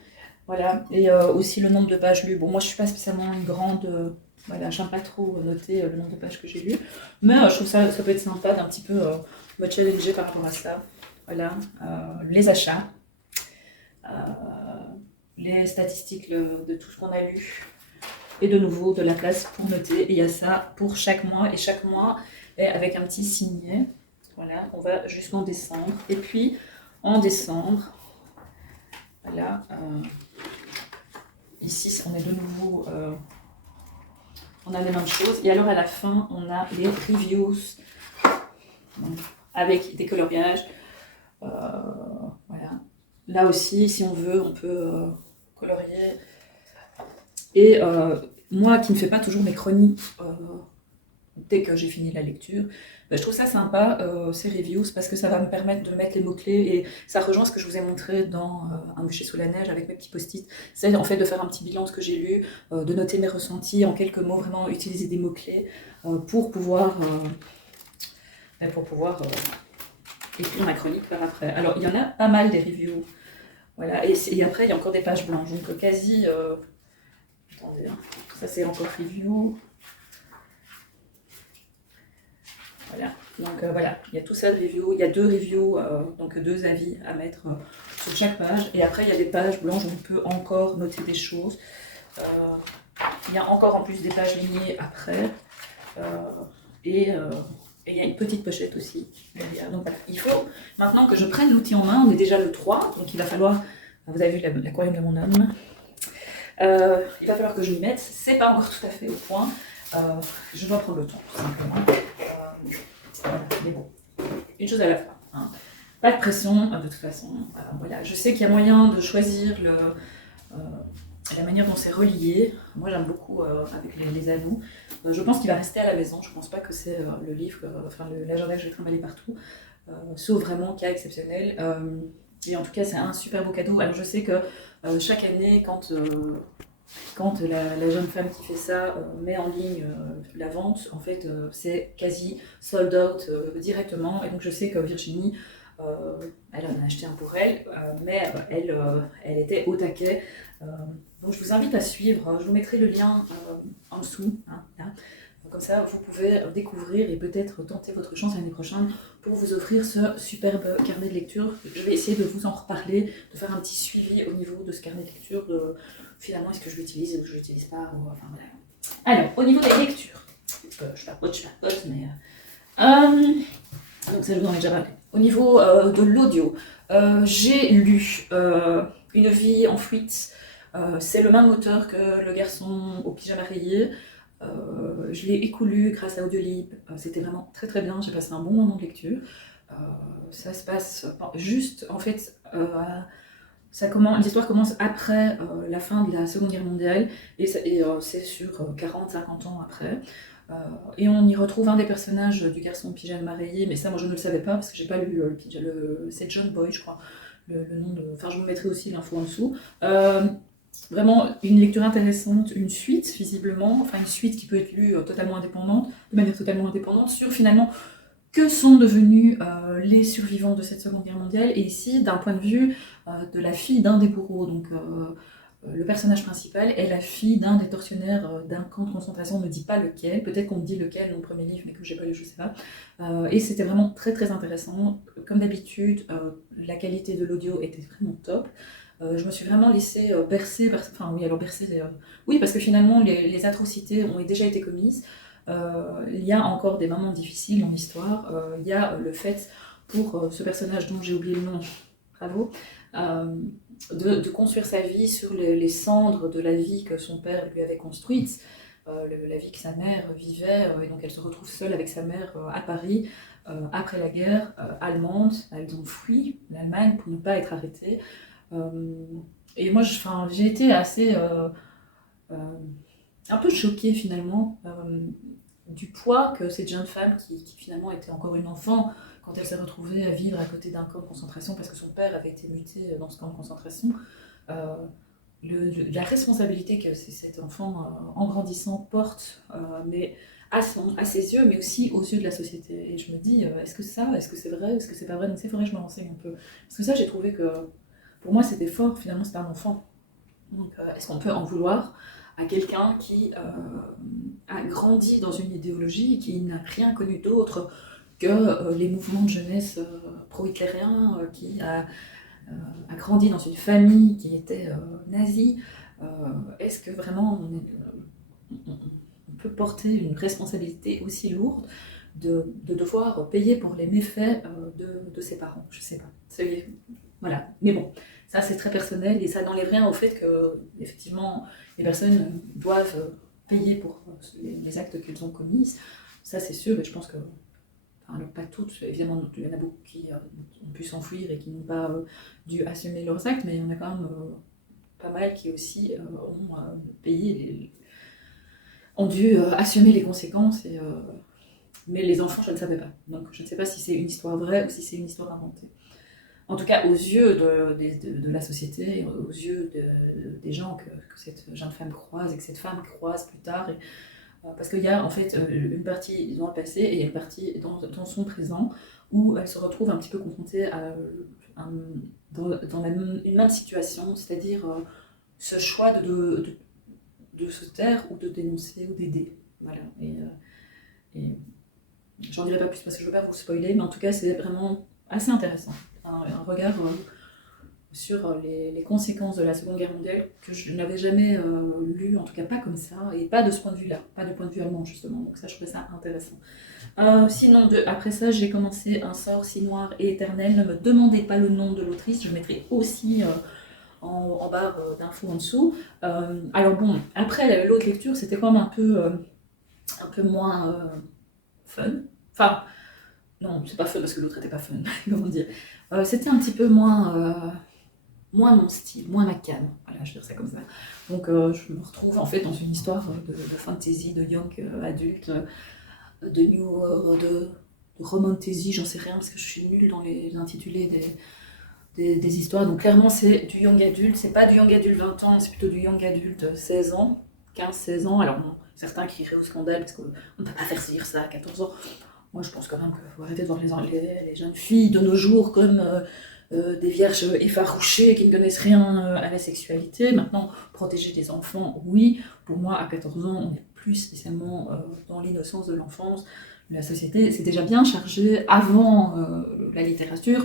Voilà, et aussi le nombre de pages lues. Bon, moi je suis pas spécialement une grande. Voilà, j'aime pas trop noter le nombre de pages que j'ai lues, mais je trouve ça peut être sympa d'un petit peu me challenger par rapport à ça. Voilà, les achats, les statistiques de tout ce qu'on a lu, et de nouveau de la place pour noter. Et il y a ça pour chaque mois, et chaque mois est avec un petit signet. Voilà, on va jusqu'en décembre. Et puis en décembre, voilà, ici on est de nouveau, on a les mêmes choses. Et alors à la fin, on a les reviews avec des coloriages. Voilà. Là aussi, si on veut, on peut colorier. Et moi qui ne fais pas toujours mes chroniques dès que j'ai fini la lecture. Je trouve ça sympa, ces reviews, parce que ça va me permettre de mettre les mots-clés, et ça rejoint ce que je vous ai montré dans Un bûcher sous la neige avec mes petits post-it. C'est en fait de faire un petit bilan de ce que j'ai lu, de noter mes ressentis en quelques mots, vraiment utiliser des mots-clés pour pouvoir écrire ma chronique par après. Alors il y en a pas mal des reviews, voilà, et après il y a encore des pages blanches, donc quasi... attendez, hein. Ça c'est encore review. Voilà, donc voilà, il y a tout ça de review, il y a 2 reviews, donc 2 avis à mettre sur chaque page, et après il y a des pages blanches où on peut encore noter des choses. Il y a encore en plus des pages lignées après, et il y a une petite pochette aussi derrière. Donc voilà, il faut maintenant que je prenne l'outil en main, on est déjà le 3, donc il va falloir, vous avez vu l'aquarium de mon homme, il va falloir que je m'y mette, c'est pas encore tout à fait au point, je dois prendre le temps tout simplement. Mais bon, une chose à la fois, hein. Pas de pression, de toute façon. Voilà. Je sais qu'il y a moyen de choisir la manière dont c'est relié. Moi j'aime beaucoup avec les anneaux. Je pense qu'il va rester à la maison, je pense pas que c'est le livre, l'agenda que je vais trimballer partout, sauf vraiment cas exceptionnel. Et en tout cas c'est un super beau cadeau. Alors je sais que chaque année quand la jeune femme qui fait ça met en ligne la vente, en fait, c'est quasi sold out directement. Et donc je sais que Virginie, elle en a acheté un pour elle, mais elle était au taquet. Donc je vous invite à suivre. Je vous mettrai le lien en dessous, hein, là. Comme ça, vous pouvez découvrir et peut-être tenter votre chance l'année prochaine pour vous offrir ce superbe carnet de lecture. Je vais essayer de vous en reparler, de faire un petit suivi au niveau de ce carnet de lecture. Finalement, est-ce que je l'utilise ou je l'utilise pas, enfin voilà. Alors, au niveau des lectures, je papote, mais... donc ça, je vous en ai déjà parlé. Au niveau de l'audio, j'ai lu Une vie en fuite. C'est le même auteur que Le garçon au pyjama rayé. Je l'ai écoulu grâce à Audiolib. C'était vraiment très très bien, j'ai passé un bon moment de lecture. Ça se passe juste, en fait... l'histoire commence après la fin de la Seconde Guerre mondiale, et c'est sur 40-50 ans après. Et on y retrouve un des personnages du garçon au pyjama rayé, mais ça moi je ne le savais pas parce que j'ai pas lu c'est John Boy je crois, le nom de... Enfin je vous mettrai aussi l'info en dessous. Vraiment une lecture intéressante, une suite visiblement, enfin une suite qui peut être lue totalement indépendante, de manière totalement indépendante, sur finalement que sont devenus les survivants de cette Seconde Guerre mondiale, et ici d'un point de vue de la fille d'un des bourreaux. Donc le personnage principal est la fille d'un des tortionnaires d'un camp de concentration, on ne dit pas lequel, peut-être qu'on me dit lequel dans le premier livre mais que j'ai pas lu, je sais pas. Et c'était vraiment très très intéressant. Comme d'habitude, la qualité de l'audio était vraiment top. Je me suis vraiment laissée bercer, oui, parce que finalement les atrocités ont déjà été commises. Il y a encore des moments difficiles dans l'histoire. Il y a le fait pour ce personnage dont j'ai oublié le nom, bravo, de construire sa vie sur les cendres de la vie que son père lui avait construite, la vie que sa mère vivait, et donc elle se retrouve seule avec sa mère à Paris après la guerre allemande. Elles ont fui l'Allemagne pour ne pas être arrêtées. Et moi j'ai été assez un peu choquée finalement du poids que cette jeune femme qui finalement était encore une enfant quand elle s'est retrouvée à vivre à côté d'un camp de concentration parce que son père avait été muté dans ce camp de concentration, la responsabilité que cet enfant en grandissant porte, mais à ses yeux, mais aussi aux yeux de la société. Et je me dis, est-ce que c'est vrai, est-ce que c'est pas vrai? Donc il faudrait que je me renseigne un peu. Parce que ça, j'ai trouvé que pour moi c'était fort, finalement c'était un enfant. Donc est-ce qu'on peut en vouloir à quelqu'un qui a grandi dans une idéologie, qui n'a rien connu d'autre que les mouvements de jeunesse pro-hitlériens, qui a grandi dans une famille qui était nazie? Est-ce que vraiment on peut porter une responsabilité aussi lourde de devoir payer pour les méfaits de ses parents? Je sais pas. Voilà. Mais bon, ça c'est très personnel et ça n'enlève rien au fait que, effectivement, les personnes doivent payer pour les actes qu'elles ont commis. Ça c'est sûr, et je pense que, enfin, pas toutes, évidemment, il y en a beaucoup qui ont pu s'enfuir et qui n'ont pas dû assumer leurs actes, mais il y en a quand même pas mal qui aussi ont ont dû assumer les conséquences, mais les enfants, je ne savais pas. Donc je ne sais pas si c'est une histoire vraie ou si c'est une histoire inventée. En tout cas, aux yeux de la société, aux yeux des gens que cette jeune femme croise et que cette femme croise plus tard. Parce qu'il y a en fait une partie dans le passé et une partie dans son présent où elle se retrouve un petit peu confrontée dans une même situation, c'est-à-dire ce choix de se taire ou de dénoncer ou d'aider. Voilà. Et j'en dirai pas plus parce que je ne veux pas vous spoiler, mais en tout cas, c'est vraiment assez intéressant. Un regard sur les conséquences de la Seconde Guerre mondiale que je n'avais jamais lu, en tout cas pas comme ça, et pas de ce point de vue-là, pas du point de vue allemand justement, donc ça je trouvais ça intéressant. Sinon, après ça, j'ai commencé Un sort si noir et éternel. Ne me demandez pas le nom de l'autrice, je mettrai aussi en barre d'infos en dessous. Alors bon, après l'autre lecture, c'était quand même un peu moins fun. Enfin, non, c'est pas fun parce que l'autre était pas fun, comment dire. C'était un petit peu moins mon style, moins ma came, voilà, je vais dire ça comme ça. Donc je me retrouve en fait dans une histoire de fantasy, de young adulte, de romantasy, j'en sais rien parce que je suis nulle dans les intitulés des histoires. Donc clairement c'est du young adulte, c'est pas du young adulte 20 ans, c'est plutôt du young adulte 16 ans, 15-16 ans. Alors bon, certains crieraient au scandale parce qu'on ne peut pas faire lire ça à 14 ans. Moi je pense quand même qu'il faut arrêter de voir les jeunes filles de nos jours comme des vierges effarouchées qui ne connaissent rien à la sexualité. Maintenant, protéger des enfants, oui. Pour moi, à 14 ans, on n'est plus spécialement dans l'innocence de l'enfance. La société s'est déjà bien chargée, avant la littérature,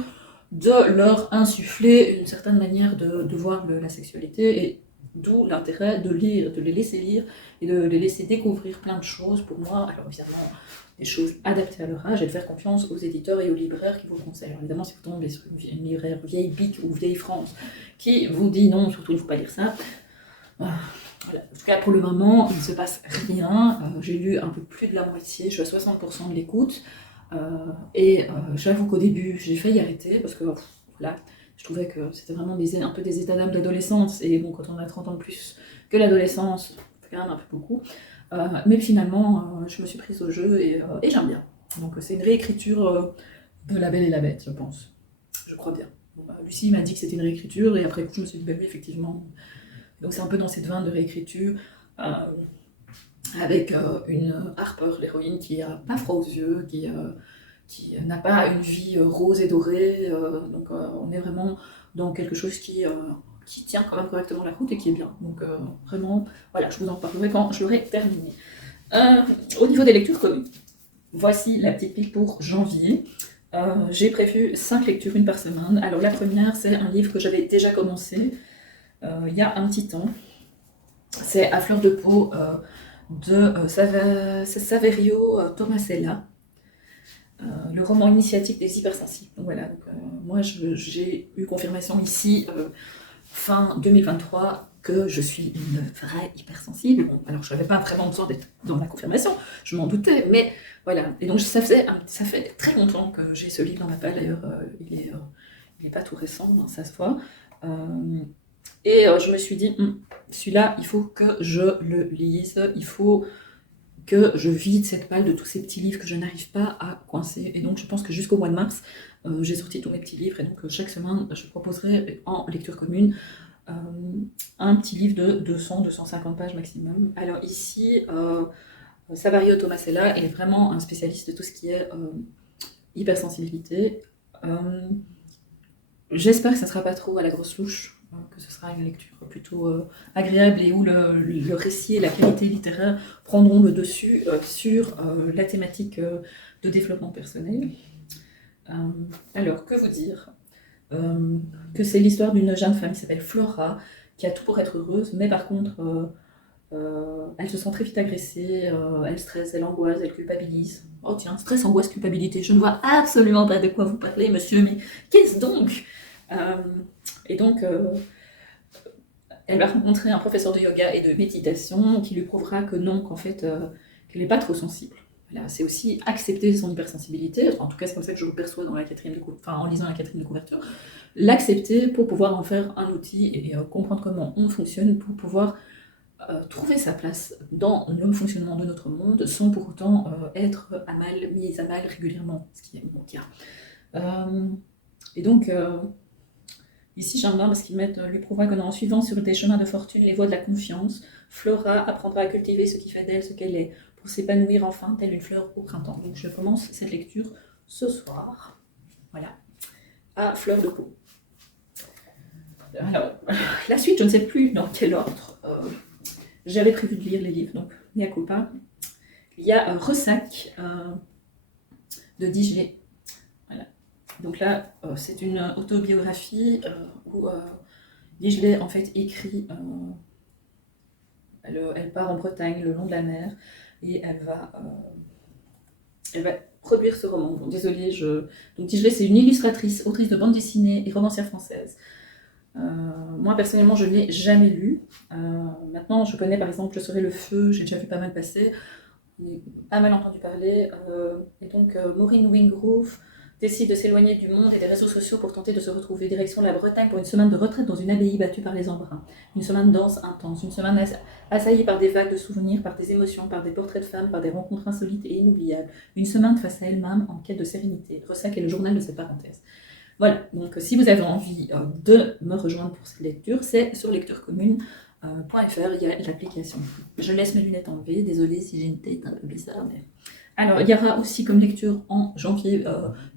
de leur insuffler une certaine manière de voir la sexualité, et d'où l'intérêt de lire, de les laisser lire et de les laisser découvrir plein de choses. Pour moi, alors évidemment, des choses adaptées à leur âge, et de faire confiance aux éditeurs et aux libraires qui vous le conseillent. Alors évidemment, si vous tombez sur une libraire vieille Bic ou vieille France qui vous dit non, surtout il ne faut pas lire ça, voilà. En tout cas, pour le moment, il ne se passe rien. J'ai lu un peu plus de la moitié, je suis à 60% de l'écoute. J'avoue qu'au début, j'ai failli arrêter parce que voilà, je trouvais que c'était vraiment un peu des états d'âme d'adolescence. Et bon, quand on a 30 ans de plus que l'adolescence, c'est quand même un peu beaucoup. Mais finalement, je me suis prise au jeu et j'aime bien. Donc c'est une réécriture de La Belle et la Bête, je pense. Je crois bien. Bon, Lucie m'a dit que c'était une réécriture et après coup, je me suis dit, bah oui, effectivement. Donc c'est un peu dans cette veine de réécriture, avec une Harper, l'héroïne, qui n'a pas froid aux yeux, qui n'a pas une vie rose et dorée. Donc on est vraiment dans quelque chose qui tient quand même correctement la route et qui est bien. Donc vraiment, voilà, je vous en parlerai quand je l'aurai terminé. Au niveau des lectures communes, voici la petite pile pour janvier. J'ai prévu 5 lectures, une par semaine. Alors la première, c'est un livre que j'avais déjà commencé il y a un petit temps. C'est À fleur de peau de Saverio Tomasella. Le roman initiatique des hypersensibles. Donc voilà, moi j'ai eu confirmation ici fin 2023 que je suis une vraie hypersensible. Bon, alors je n'avais pas vraiment besoin d'être dans la confirmation, je m'en doutais, mais voilà. Et donc ça fait très longtemps que j'ai ce livre dans ma palle. D'ailleurs il est pas tout récent, hein, ça se voit. Je me suis dit, celui-là, il faut que je le lise, il faut que je vide cette palle de tous ces petits livres que je n'arrive pas à coincer. Et donc je pense que jusqu'au mois de mars, j'ai sorti tous mes petits livres, et donc chaque semaine, je proposerai en lecture commune un petit livre de 200-250 pages maximum. Alors ici, Saverio Tomasella est vraiment un spécialiste de tout ce qui est hypersensibilité. J'espère que ça ne sera pas trop à la grosse louche, que ce sera une lecture plutôt agréable et où le récit et la qualité littéraire prendront le dessus sur la thématique de développement personnel. Alors, que vous dire que c'est l'histoire d'une jeune femme qui s'appelle Flora, qui a tout pour être heureuse, mais par contre, elle se sent très vite agressée, elle stresse, elle angoisse, elle culpabilise. Oh tiens, stress, angoisse, culpabilité, je ne vois absolument pas de quoi vous parlez, monsieur, mais qu'est-ce donc ? Et donc, elle va rencontrer un professeur de yoga et de méditation qui lui prouvera que non, qu'en fait, qu'elle n'est pas trop sensible. Voilà, c'est aussi accepter son hypersensibilité, en tout cas c'est comme ça que je le perçois dans en lisant la quatrième de couverture, l'accepter pour pouvoir en faire un outil et comprendre comment on fonctionne pour pouvoir trouver sa place dans le fonctionnement de notre monde sans pour autant être mise à mal régulièrement, ce qui est mon cas. Et donc, ici j'aime bien parce qu'ils mettent lui prouvera qu'en suivant sur des chemins de fortune les voies de la confiance, Flora apprendra à cultiver ce qui fait d'elle ce qu'elle est, pour s'épanouir enfin, telle une fleur au printemps. Donc je commence cette lecture ce soir, voilà, à fleur de peau. Alors, la suite, je ne sais plus dans quel ordre. J'avais prévu de lire les livres, donc mea culpa. Il y a Ressac de Digelet. Voilà. Donc là, c'est une autobiographie où Digelet en fait écrit. Elle part en Bretagne, le long de la mer, et elle va produire ce roman. Bon, désolée, donc Digelet, c'est une illustratrice, autrice de bande dessinée et romancière française. Moi, personnellement, je ne l'ai jamais lu. Maintenant, je connais par exemple Le Soleil et le Feu, j'ai déjà vu pas mal passer, j'ai pas mal entendu parler. Et donc, Maureen Wingrove décide de s'éloigner du monde et des réseaux sociaux pour tenter de se retrouver. Direction la Bretagne pour une semaine de retraite dans une abbaye battue par les embruns. Une semaine dense, intense, une semaine assaillie par des vagues de souvenirs, par des émotions, par des portraits de femmes, par des rencontres insolites et inoubliables. Une semaine face à elle-même en quête de sérénité. Ressac est le journal de cette parenthèse. Voilà, donc si vous avez envie de me rejoindre pour cette lecture, c'est sur lecturecommune.fr, il y a l'application. Je laisse mes lunettes enlevées, désolée si j'ai une tête un peu bizarre, mais... Alors, il y aura aussi comme lecture en janvier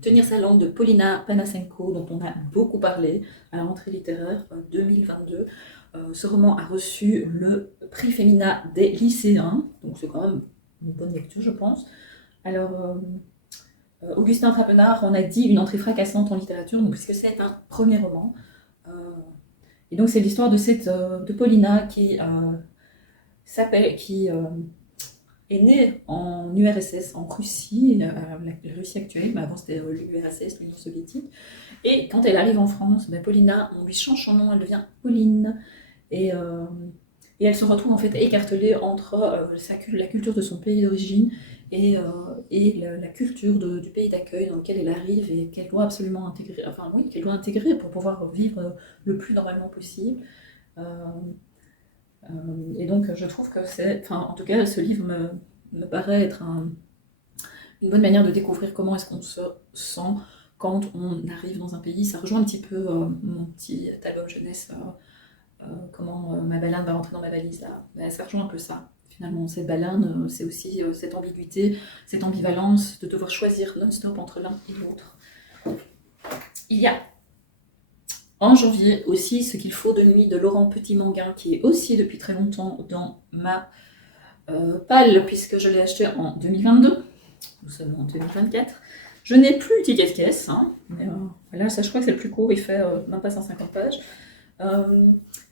Tenir sa langue de Paulina Panasenko, dont on a beaucoup parlé à la rentrée littéraire 2022. Ce roman a reçu le prix Femina des lycéens, donc c'est quand même une bonne lecture, je pense. Alors... Augustin Trapenard en a dit une entrée fracassante en littérature, donc, puisque c'est un premier roman. Et donc c'est l'histoire de Paulina qui est née en URSS, en Russie, la Russie actuelle, mais avant c'était l'URSS, l'Union soviétique. Et quand elle arrive en France, Paulina, on lui change son nom, elle devient Pauline. Et elle se retrouve en fait écartelée entre la culture de son pays d'origine et la culture du pays d'accueil dans lequel elle arrive et qu'elle doit absolument intégrer, qu'elle doit intégrer pour pouvoir vivre le plus normalement possible. Et donc je trouve que en tout cas, ce livre me paraît être une bonne manière de découvrir comment est-ce qu'on se sent quand on arrive dans un pays. Ça rejoint un petit peu mon petit album jeunesse. Comment ma balade va rentrer dans ma valise là. Ça rejoint un peu ça. Finalement, cette balade, c'est aussi cette ambiguïté, cette ambivalence de devoir choisir non-stop entre l'un et l'autre. Il y a en janvier aussi Ce qu'il faut de nuit de Laurent Petit-Manguin, qui est aussi depuis très longtemps dans ma palle, puisque je l'ai acheté en 2022. Nous sommes en 2024. Je n'ai plus le ticket de caisse, mais là, ça, je crois que c'est le plus court, il fait même pas 150 pages.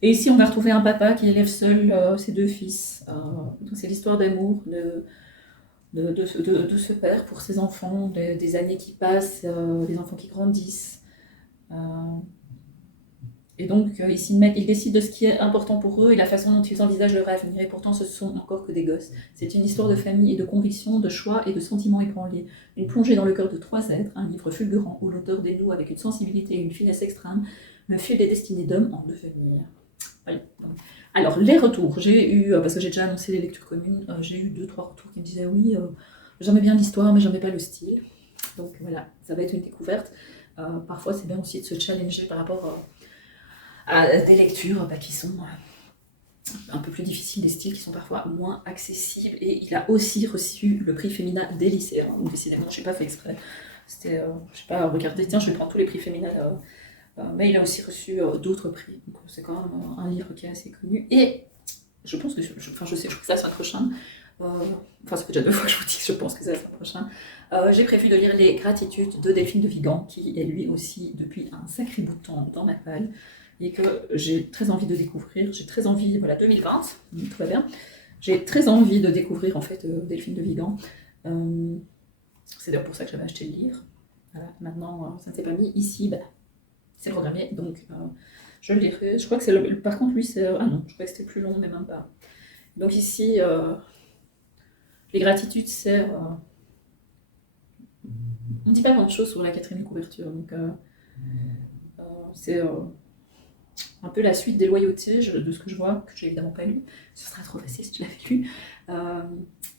Et ici, on va retrouver un papa qui élève seul ses deux fils. Donc c'est l'histoire d'amour de ce père pour ses enfants, des années qui passent, des enfants qui grandissent. Et donc ici, il décide de ce qui est important pour eux et la façon dont ils envisagent leur avenir. Et pourtant, ce sont encore que des gosses. C'est une histoire de famille et de conviction, de choix et de sentiments ébranlés. Une plongée dans le cœur de trois êtres, un livre fulgurant où l'auteur dénoue avec une sensibilité et une finesse extrême le fil des destinées d'hommes en devenir. Voilà. Alors, les retours. J'ai eu, parce que j'ai déjà annoncé les lectures communes, j'ai eu 2-3 retours qui me disaient oui, j'aimais bien l'histoire, mais j'aimais pas le style. Donc voilà, ça va être une découverte. Parfois, c'est bien aussi de se challenger par rapport à des lectures qui sont un peu plus difficiles, des styles qui sont parfois moins accessibles. Et il a aussi reçu le prix Femina des lycéens. Donc, décidément, je n'ai pas fait exprès. C'était, je sais pas, regardez, tiens, je vais prendre tous les prix Femina. Mais il a aussi reçu d'autres prix. Donc, c'est quand même un livre qui est assez connu. Et je pense que, je crois que c'est la semaine prochaine. Ça fait déjà 2 fois que je vous dis que je pense que c'est la semaine prochaine. J'ai prévu de lire Les Gratitudes de Delphine de Vigan, qui est lui aussi depuis un sacré bout de temps dans ma palle, et que j'ai très envie de découvrir. J'ai très envie, voilà, 2020, tout va bien. J'ai très envie de découvrir en fait Delphine de Vigan. C'est d'ailleurs pour ça que j'avais acheté le livre. Voilà, maintenant, ça ne s'est pas mis ici. C'est programmé, donc je le lirai. Je crois que c'est par contre, lui, c'est... Ah non, je crois que c'était plus long, mais même pas. Donc ici, Les Gratitudes, c'est... on ne dit pas grand chose sur la quatrième couverture, donc c'est un peu la suite des loyautés, de ce que je vois, que j'ai évidemment pas lu. Ce serait trop facile si je l'avais lu.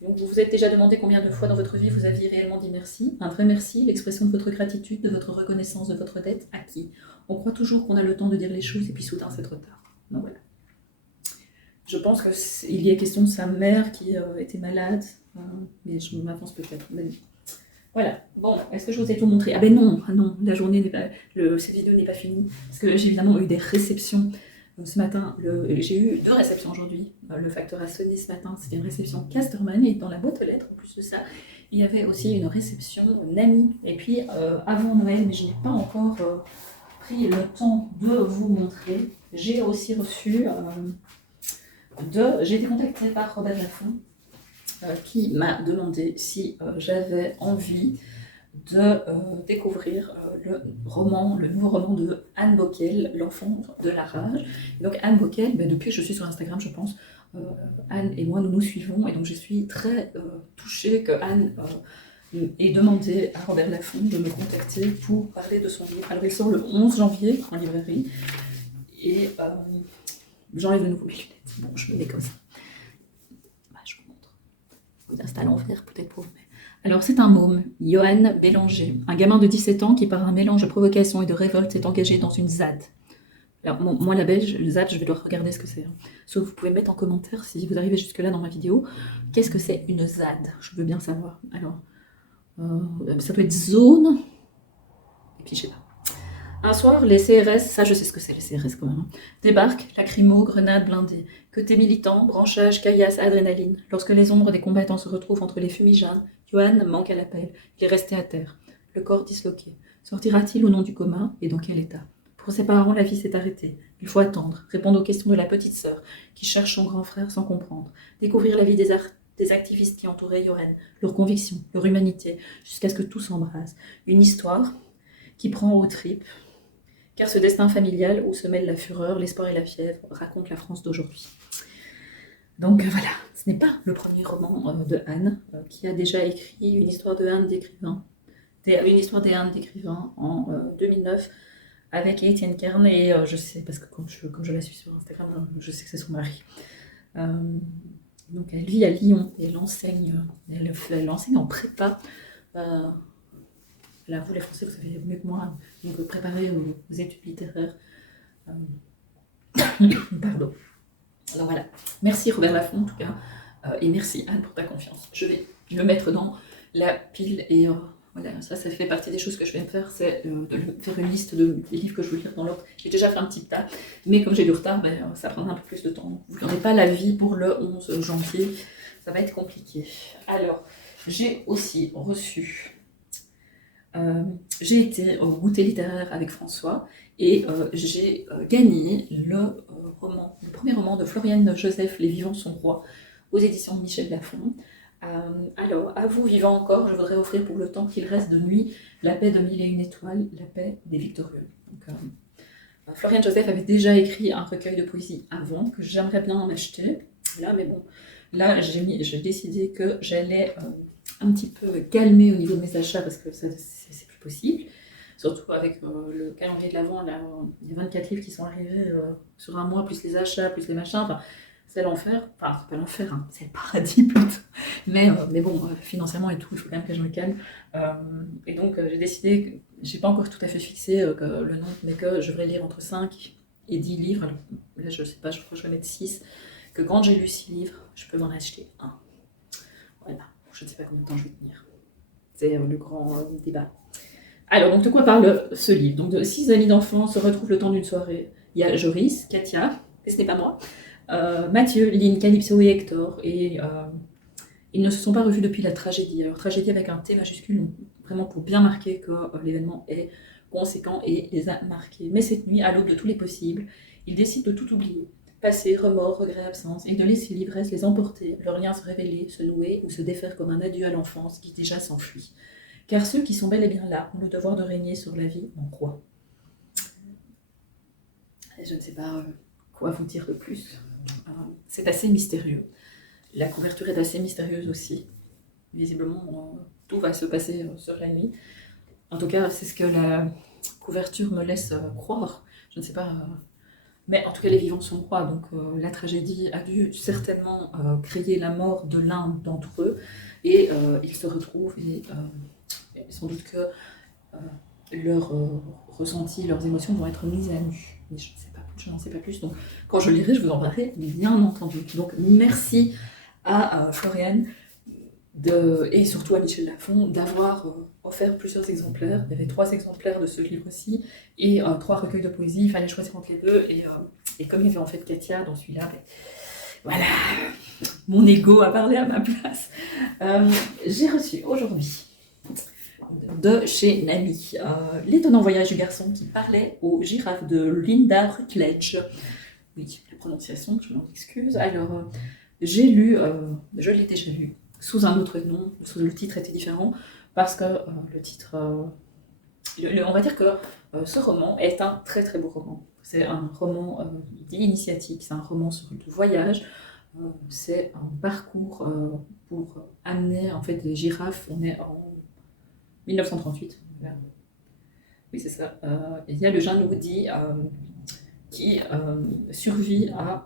Donc vous vous êtes déjà demandé combien de fois dans votre vie vous aviez réellement dit merci. Un vrai merci, l'expression de votre gratitude, de votre reconnaissance, de votre dette, à qui? On croit toujours qu'on a le temps de dire les choses et puis soudain c'est trop tard. Donc voilà. Je pense qu'il y a question de sa mère qui était malade, mais je m'avance peut-être. Mais voilà. Bon, est-ce que je vous ai tout montré? Ah ben non, la journée n'est pas, cette vidéo n'est pas finie, parce que j'ai évidemment eu des réceptions ce matin. J'ai eu 2 réceptions aujourd'hui. Le facteur a sonné ce matin, c'était une réception Casterman, et dans la boîte aux lettres, en plus de ça, il y avait aussi une réception Nami. Et puis avant Noël, mais je n'ai pas encore pris le temps de vous montrer, j'ai aussi reçu j'ai été contactée par Robert Laffont, qui m'a demandé si j'avais envie de découvrir le nouveau roman de Anne Bockel, L'enfant de la rage. Et donc Anne Bockel, depuis que je suis sur Instagram, je pense, Anne et moi, nous nous suivons, et donc je suis très touchée que Anne ait demandé à Robert Laffont de me contacter pour parler de son livre. Alors il sort le 11 janvier en librairie, et j'enlève de nouveau mes lunettes. Bon, je me mets comme ça. Je vous montre. Je vous installe en vert, peut-être pour vous. Alors, c'est un môme, Johan Bélanger, un gamin de 17 ans qui, par un mélange de provocation et de révolte, s'est engagé dans une ZAD. Alors, moi, la belge, le ZAD, je vais devoir regarder ce que c'est. Sauf vous pouvez mettre en commentaire, si vous arrivez jusque-là dans ma vidéo, qu'est-ce que c'est une ZAD? Je veux bien savoir. Alors, ça peut être zone, et puis je sais pas. Un soir, les CRS, ça je sais ce que c'est les CRS quand même, débarquent, lacrymo, grenades blindées. Côté militant, branchage, caillasse, adrénaline. Lorsque les ombres des combattants se retrouvent entre les fumigènes, Johan manque à l'appel. Il est resté à terre, le corps disloqué. Sortira-t-il ou non du coma, et dans quel état? Pour ses parents, la vie s'est arrêtée. Il faut attendre, répondre aux questions de la petite sœur, qui cherche son grand frère sans comprendre. Découvrir la vie des activistes qui entouraient Johan, leurs convictions, leur humanité, jusqu'à ce que tout s'embrase. Une histoire qui prend aux tripes, car ce destin familial où se mêlent la fureur, l'espoir et la fièvre raconte la France d'aujourd'hui. Donc voilà, ce n'est pas le premier roman de Anne, qui a déjà écrit une histoire de Anne d'écrivain, une histoire des Anne d'écrivain en 2009 avec Étienne Kern, et je sais, parce que comme je la suis sur Instagram, je sais que c'est son mari. Donc elle vit à Lyon et elle enseigne en prépa. Là, vous les Français, vous savez mieux que moi, donc préparer aux études littéraires. Pardon. Alors voilà, merci Robert Laffont en tout cas, et merci Anne pour ta confiance. Je vais le mettre dans la pile, et voilà, ça fait partie des choses que je vais me faire, c'est de faire une liste des livres que je veux lire dans l'ordre. J'ai déjà fait un petit tas, mais comme j'ai du retard, ça prendra un peu plus de temps. Vous n'aurez pas l'avis pour le 11 janvier, ça va être compliqué. Alors, j'ai aussi reçu... j'ai été au goûter littéraire avec François, et j'ai gagné le premier roman de Floriane Joseph, Les vivants sont rois, aux éditions de Michel Lafon. Alors, à vous vivant encore, je voudrais offrir pour le temps qu'il reste de nuit La paix de 1001 étoiles, La paix des victorieux. Donc, Floriane Joseph avait déjà écrit un recueil de poésie avant, que j'aimerais bien en acheter. Là, mais bon, là j'ai décidé que j'allais un petit peu calmer au niveau de mes achats, parce que c'est plus possible. Surtout avec le calendrier de l'Avent, il y a 24 livres qui sont arrivés sur un mois, plus les achats, plus les machins. Enfin, c'est l'enfer. Enfin, c'est pas l'enfer, hein, c'est le paradis plutôt. Mais bon, financièrement et tout, il faut quand même que je me calme. Et donc, j'ai décidé, j'ai pas encore tout à fait fixé le nombre, mais que je devrais lire entre 5 et 10 livres. Alors, là, je sais pas, je crois que je vais mettre 6. Que quand j'ai lu 6 livres, je peux m'en acheter un. Voilà, je ne sais pas combien de temps je vais tenir. C'est le grand débat. Alors, donc de quoi parle ce livre? Donc, de 6 amis d'enfance se retrouvent le temps d'une soirée. Il y a Joris, Katia, et ce n'est pas moi, Mathieu, Lynn, Calypso et Hector, et ils ne se sont pas revus depuis la tragédie. Alors, tragédie avec un T majuscule, vraiment pour bien marquer que l'événement est conséquent et les a marqués. Mais cette nuit, à l'aube de tous les possibles, ils décident de tout oublier. Passé, remords, regrets, absence, et de laisser l'ivresse les emporter, leurs liens se révéler, se nouer ou se défaire comme un adieu à l'enfance qui déjà s'enfuit. Car ceux qui sont bel et bien là ont le devoir de régner sur la vie en croix. Et je ne sais pas quoi vous dire de plus. C'est assez mystérieux. La couverture est assez mystérieuse aussi. Visiblement, tout va se passer sur la nuit. En tout cas, c'est ce que la couverture me laisse croire. Je ne sais pas Mais en tout cas, les vivants sont rois, donc la tragédie a dû certainement créer la mort de l'un d'entre eux, et ils se retrouvent, et sans doute que leurs ressentis, leurs émotions vont être mises à nu. Mais je n'en sais pas plus, donc quand je lirai, je vous en parlerai, bien entendu. Donc merci à Floriane et surtout à Michel Lafon d'avoir offert plusieurs exemplaires. Il y avait 3 exemplaires de ce livre-ci et 3 recueils de poésie. Il fallait choisir entre les deux. Et comme il y avait en fait Katia dans celui-là, voilà, mon ego a parlé à ma place. J'ai reçu aujourd'hui de chez Nami L'étonnant voyage du garçon qui parlait aux girafes de Linda Rutledge. Oui, la prononciation, je m'en excuse. Alors, j'ai lu, je l'ai déjà lu, sous un autre nom, le titre était différent, parce que le titre, on va dire que ce roman est un très très beau roman. C'est un roman initiatique, c'est un roman sur le voyage, c'est un parcours pour amener en fait des girafes. On est en 1938. Oui, c'est ça. Il y a le jeune Woody qui survit à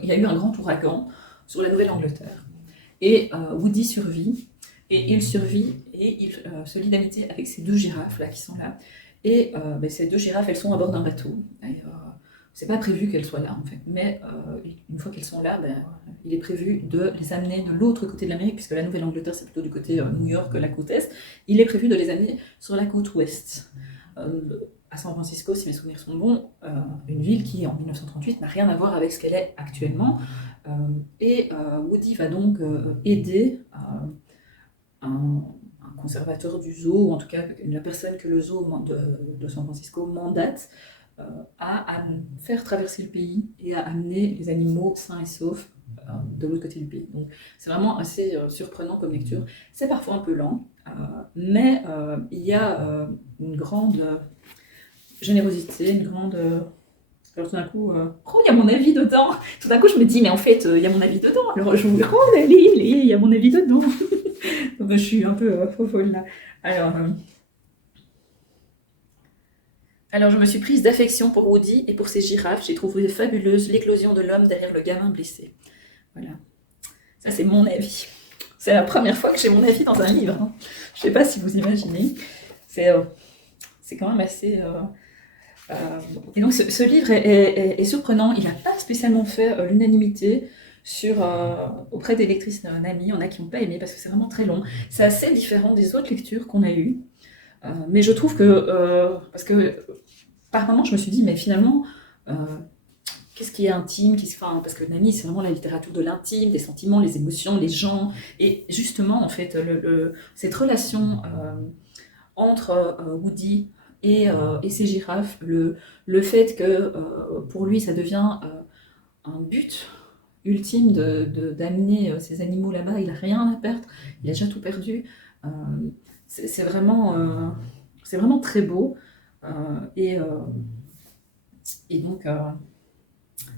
il y a eu un grand ouragan sur la Nouvelle-Angleterre. Et Woody survit, et il survit, et il se lie d'amitié avec ces 2 girafes là qui sont là. Et ces 2 girafes, elles sont à bord d'un bateau. C'est pas prévu qu'elles soient là en fait, mais une fois qu'elles sont là, il est prévu de les amener de l'autre côté de l'Amérique, puisque la Nouvelle-Angleterre c'est plutôt du côté New York, la côte est. Il est prévu de les amener sur la côte ouest. À San Francisco, si mes souvenirs sont bons, une ville qui, en 1938, n'a rien à voir avec ce qu'elle est actuellement. Et Woody va donc aider un conservateur du zoo, ou en tout cas la personne que le zoo de San Francisco mandate, à faire traverser le pays et à amener les animaux sains et saufs de l'autre côté du pays. Donc c'est vraiment assez surprenant comme lecture. C'est parfois un peu lent, mais il y a une grande générosité, une grande... Alors tout d'un coup, oh, il y a mon avis dedans. Tout d'un coup, je me dis, mais en fait, il y a mon avis dedans. Alors je vous oh, il y a mon avis dedans. Donc, je suis un peu folle là. Alors, je me suis prise d'affection pour Woody et pour ses girafes. J'ai trouvé fabuleuse l'éclosion de l'homme derrière le gamin blessé. Voilà. Ça, c'est mon avis. C'est la première fois que j'ai mon avis dans un livre. Hein. Je ne sais pas si vous imaginez. C'est quand même assez... Et donc, ce livre est surprenant. Il n'a pas spécialement fait l'unanimité auprès des lectrices Nami. Il y en a qui n'ont pas aimé parce que c'est vraiment très long. C'est assez différent des autres lectures qu'on a eues. Mais je trouve que, parce que par moments, je me suis dit, mais finalement, qu'est-ce qui est intime, parce que Nami, c'est vraiment la littérature de l'intime, des sentiments, les émotions, les gens, et justement, en fait, cette relation entre Woody et ses girafes, le fait que pour lui, ça devient un but ultime d'amener ces animaux là-bas, il n'a rien à perdre, il a déjà tout perdu. C'est vraiment très beau. Et donc,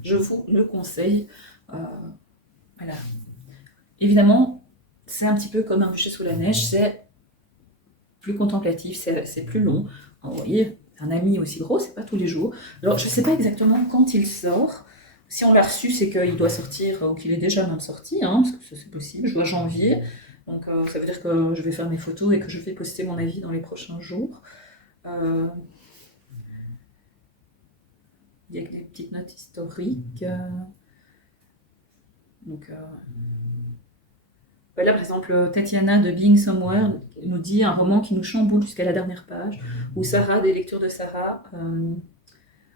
je vous le conseille. Voilà. Évidemment, c'est un petit peu comme Un bûcher sous la neige, c'est plus contemplatif, c'est plus long. Alors, vous voyez, un ami aussi gros, c'est pas tous les jours. Alors, je ne sais pas exactement quand il sort. Si on l'a reçu, c'est qu'il doit sortir, ou qu'il est déjà même sorti, hein, parce que c'est possible, je vois janvier. Donc ça veut dire que je vais faire mes photos et que je vais poster mon avis dans les prochains jours. Il y a des petites notes historiques. Donc, là, par exemple, Tatiana de Being Somewhere nous dit un roman qui nous chamboule jusqu'à la dernière page, ou Sarah, des lectures de Sarah,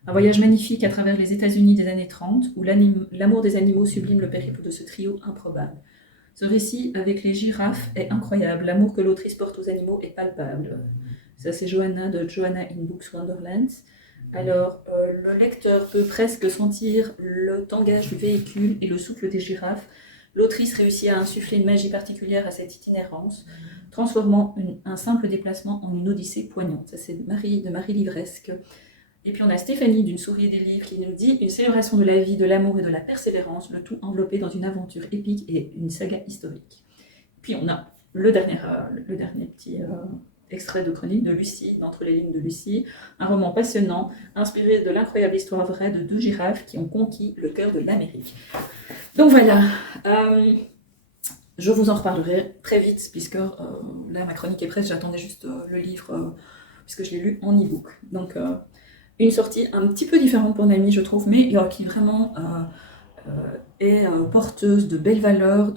un voyage magnifique à travers les États-Unis des années 30, où l'amour des animaux sublime le périple de ce trio improbable. Ce récit avec les girafes est incroyable, l'amour que l'autrice porte aux animaux est palpable. Ça, c'est Johanna de Johanna in Books Wonderland. Alors, le lecteur peut presque sentir le tangage du véhicule et le souffle des girafes. L'autrice réussit à insuffler une magie particulière à cette itinérance, transformant un simple déplacement en une odyssée poignante. Ça, c'est de Marie Livresque. Et puis on a Stéphanie d'une Souris et des livres qui nous dit une célébration de la vie, de l'amour et de la persévérance, le tout enveloppé dans une aventure épique et une saga historique. Puis on a le dernier petit extrait de chronique de Lucie, d'Entre les lignes de Lucie, un roman passionnant, inspiré de l'incroyable histoire vraie de 2 girafes qui ont conquis le cœur de l'Amérique. Donc voilà, je vous en reparlerai très vite, puisque là ma chronique est prête, j'attendais juste le livre, puisque je l'ai lu en e-book. Donc une sortie un petit peu différente pour Naomi, je trouve, mais qui vraiment est porteuse de belles valeurs,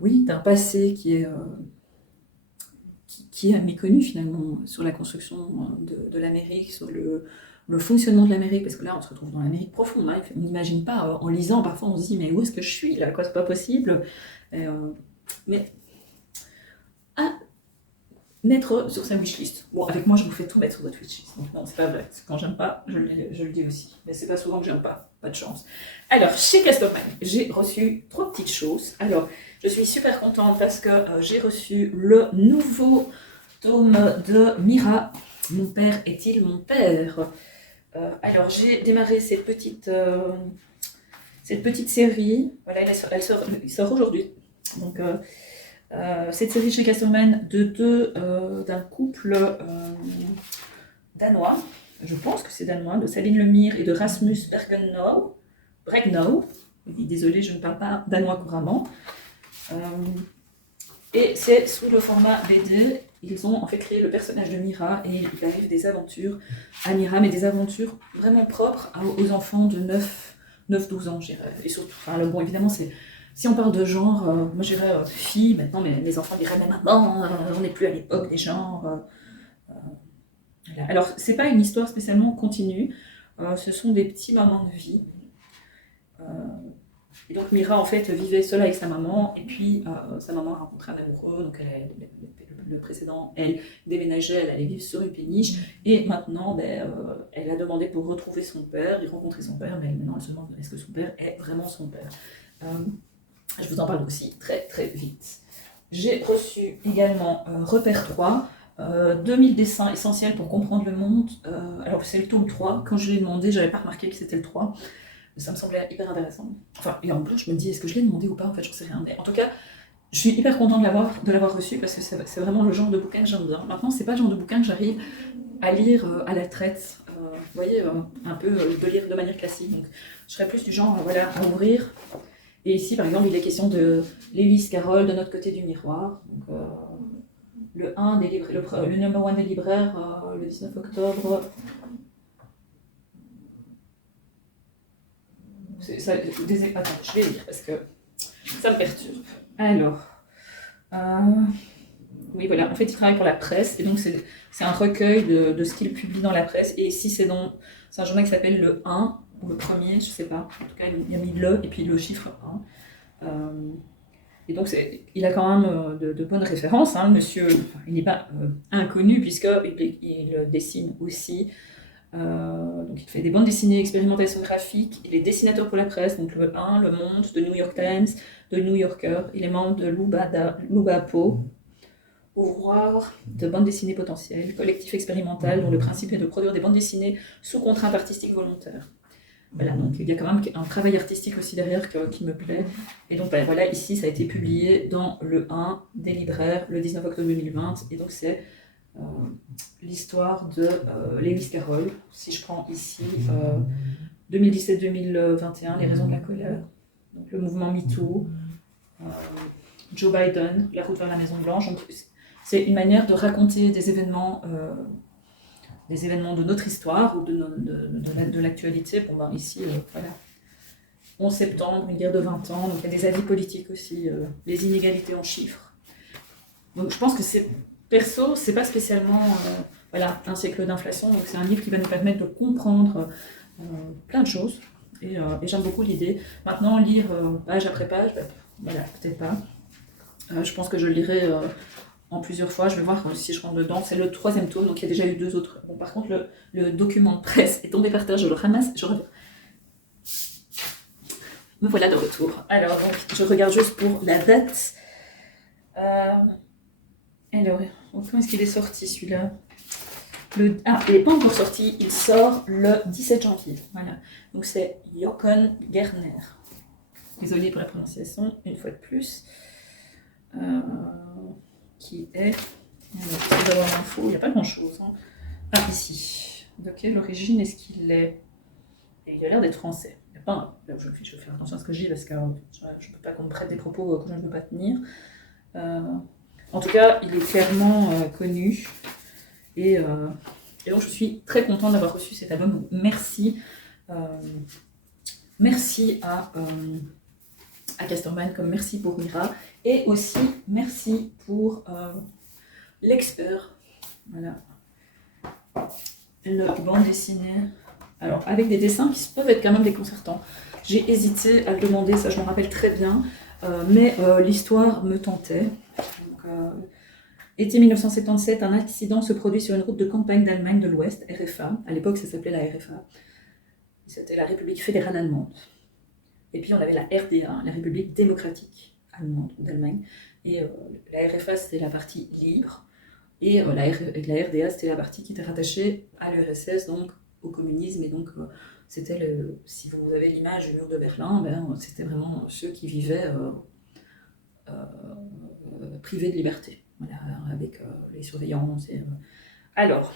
oui, d'un passé qui est méconnu finalement sur la construction de l'Amérique, sur le fonctionnement de l'Amérique, parce que là on se retrouve dans l'Amérique profonde, hein, on n'imagine pas, en lisant parfois on se dit mais où est-ce que je suis là, quoi, c'est pas possible. Mais à mettre sur sa wishlist. Bon, avec moi je vous fais tout mettre sur votre wishlist, donc non, c'est pas vrai, quand j'aime pas, je le dis aussi, mais c'est pas souvent que j'aime pas de chance. Alors, chez Castoman, j'ai reçu 3 petites choses. Alors, je suis super contente parce que j'ai reçu le nouveau tome de Mira, Mon père est-il mon père? Alors, j'ai démarré cette petite série. Voilà, elle sort aujourd'hui. Donc, cette série chez Castoman d'un couple danois. Je pense que c'est danois, de Sabine Lemire et de Rasmus Bregnau. Désolée, je ne parle pas danois couramment. Et c'est sous le format BD. Ils ont en fait créé le personnage de Mira et il arrive des aventures à Mira, mais des aventures vraiment propres aux enfants de 9-12 ans, je dirais. Et surtout, bon, évidemment, si on parle de genre, moi je dirais fille, maintenant, mais les enfants diraient mais maman, on n'est plus à l'époque des genres. Voilà. Alors, c'est pas une histoire spécialement continue, ce sont des petits moments de vie. Et donc Mira en fait vivait seule avec sa maman et puis sa maman a rencontré un amoureux, donc le précédent, elle déménageait, elle allait vivre sur une péniche et maintenant elle a demandé pour retrouver son père, il rencontrait son père, mais maintenant elle se demande est-ce que son père est vraiment son père. Je vous en parle aussi très très vite. J'ai reçu également Repère 3, 2000 dessins essentiels pour comprendre le monde. Alors c'est le tome 3, quand je l'ai demandé, j'avais pas remarqué que c'était le 3. Ça me semblait hyper intéressant. Enfin, et en plus, je me dis, est-ce que je l'ai demandé ou pas? En fait, j'en sais rien. Mais en tout cas, je suis hyper contente de l'avoir reçu parce que c'est vraiment le genre de bouquin que j'aime bien. Maintenant, c'est pas le genre de bouquin que j'arrive à lire à la traite. Vous voyez, un peu de lire de manière classique. Donc, je serais plus du genre à ouvrir. Et ici, par exemple, il est question de Lewis Carroll, De notre côté du miroir. Donc, le number 1 des libraires, le 19 octobre. Attends, je vais lire parce que ça me perturbe. Alors, oui, voilà. En fait, il travaille pour la presse et donc c'est un recueil de ce qu'il publie dans la presse. Et ici, c'est un journal qui s'appelle le 1 ou le premier, je sais pas. En tout cas, il a mis le et puis le chiffre 1. Et donc, il a quand même de bonnes références. Hein, monsieur, il n'est pas inconnu puisqu'il dessine aussi. Donc il fait des bandes dessinées, expérimentation graphique, il est dessinateur pour la presse, donc le 1, Le Monde, de New York Times, de New Yorker, il est membre de Lubapo, ouvroir de bande dessinée potentielle, collectif expérimental dont le principe est de produire des bandes dessinées sous contrainte artistique volontaire. Voilà, donc il y a quand même un travail artistique aussi derrière qui me plaît. Et donc voilà, ici ça a été publié dans le 1 des libraires le 19 octobre 2020, et donc c'est l'histoire de Lewis Carroll. Si je prends ici 2017-2021, les raisons de la colère, donc le mouvement MeToo, Joe Biden, la route vers la Maison Blanche. Donc, c'est une manière de raconter des événements de notre histoire ou de l'actualité. Bon, ben, ici, voilà. 11 septembre, une guerre de 20 ans, donc il y a des avis politiques aussi, les inégalités en chiffres. Donc je pense que perso, c'est pas spécialement un siècle d'inflation, donc c'est un livre qui va nous permettre de comprendre plein de choses, et j'aime beaucoup l'idée. Maintenant, lire page après page, voilà, peut-être pas. Je pense que je le lirai en plusieurs fois, je vais voir si je rentre dedans. C'est le 3e tome, donc il y a déjà eu 2 autres. Bon, par contre, le document de presse est tombé par terre, je le ramasse, je reviens. Me voilà de retour. Alors, donc, je regarde juste pour la date. Alors, quand est-ce qu'il est sorti celui-là? Il n'est pas encore sorti, il sort le 17 janvier. Voilà. Donc c'est Håkon Gerner. Désolée pour la prononciation, une fois de plus. qui est... J'essaie d'avoir l'info, il n'y a pas grand-chose. Hein. Ah, ici. De quelle origine est-ce qu'il est? Et il a l'air d'être français. Il y a pas un... Je vais faire attention à ce que je dis parce que je ne peux pas qu'on me prête des propos que je ne veux pas tenir. En tout cas, il est clairement connu. Et donc, je suis très contente d'avoir reçu cet album. Merci. Merci à Casterman, comme merci pour Mira. Et aussi, merci pour l'expert. Voilà. Le bande dessinée. Alors, avec des dessins qui peuvent être quand même déconcertants. J'ai hésité à le demander, ça je m'en rappelle très bien. Mais l'histoire me tentait. Donc, été 1977, un accident se produit sur une route de campagne d'Allemagne de l'Ouest, RFA. À l'époque, ça s'appelait la RFA. C'était la République fédérale allemande. Et puis on avait la RDA, la République démocratique allemande d'Allemagne. Et la RFA, c'était la partie libre. Et la RDA, c'était la partie qui était rattachée à l'URSS, donc au communisme. Et donc, c'était si vous avez l'image du mur de Berlin, c'était vraiment ceux qui vivaient privés de liberté, voilà, avec les surveillances. Alors,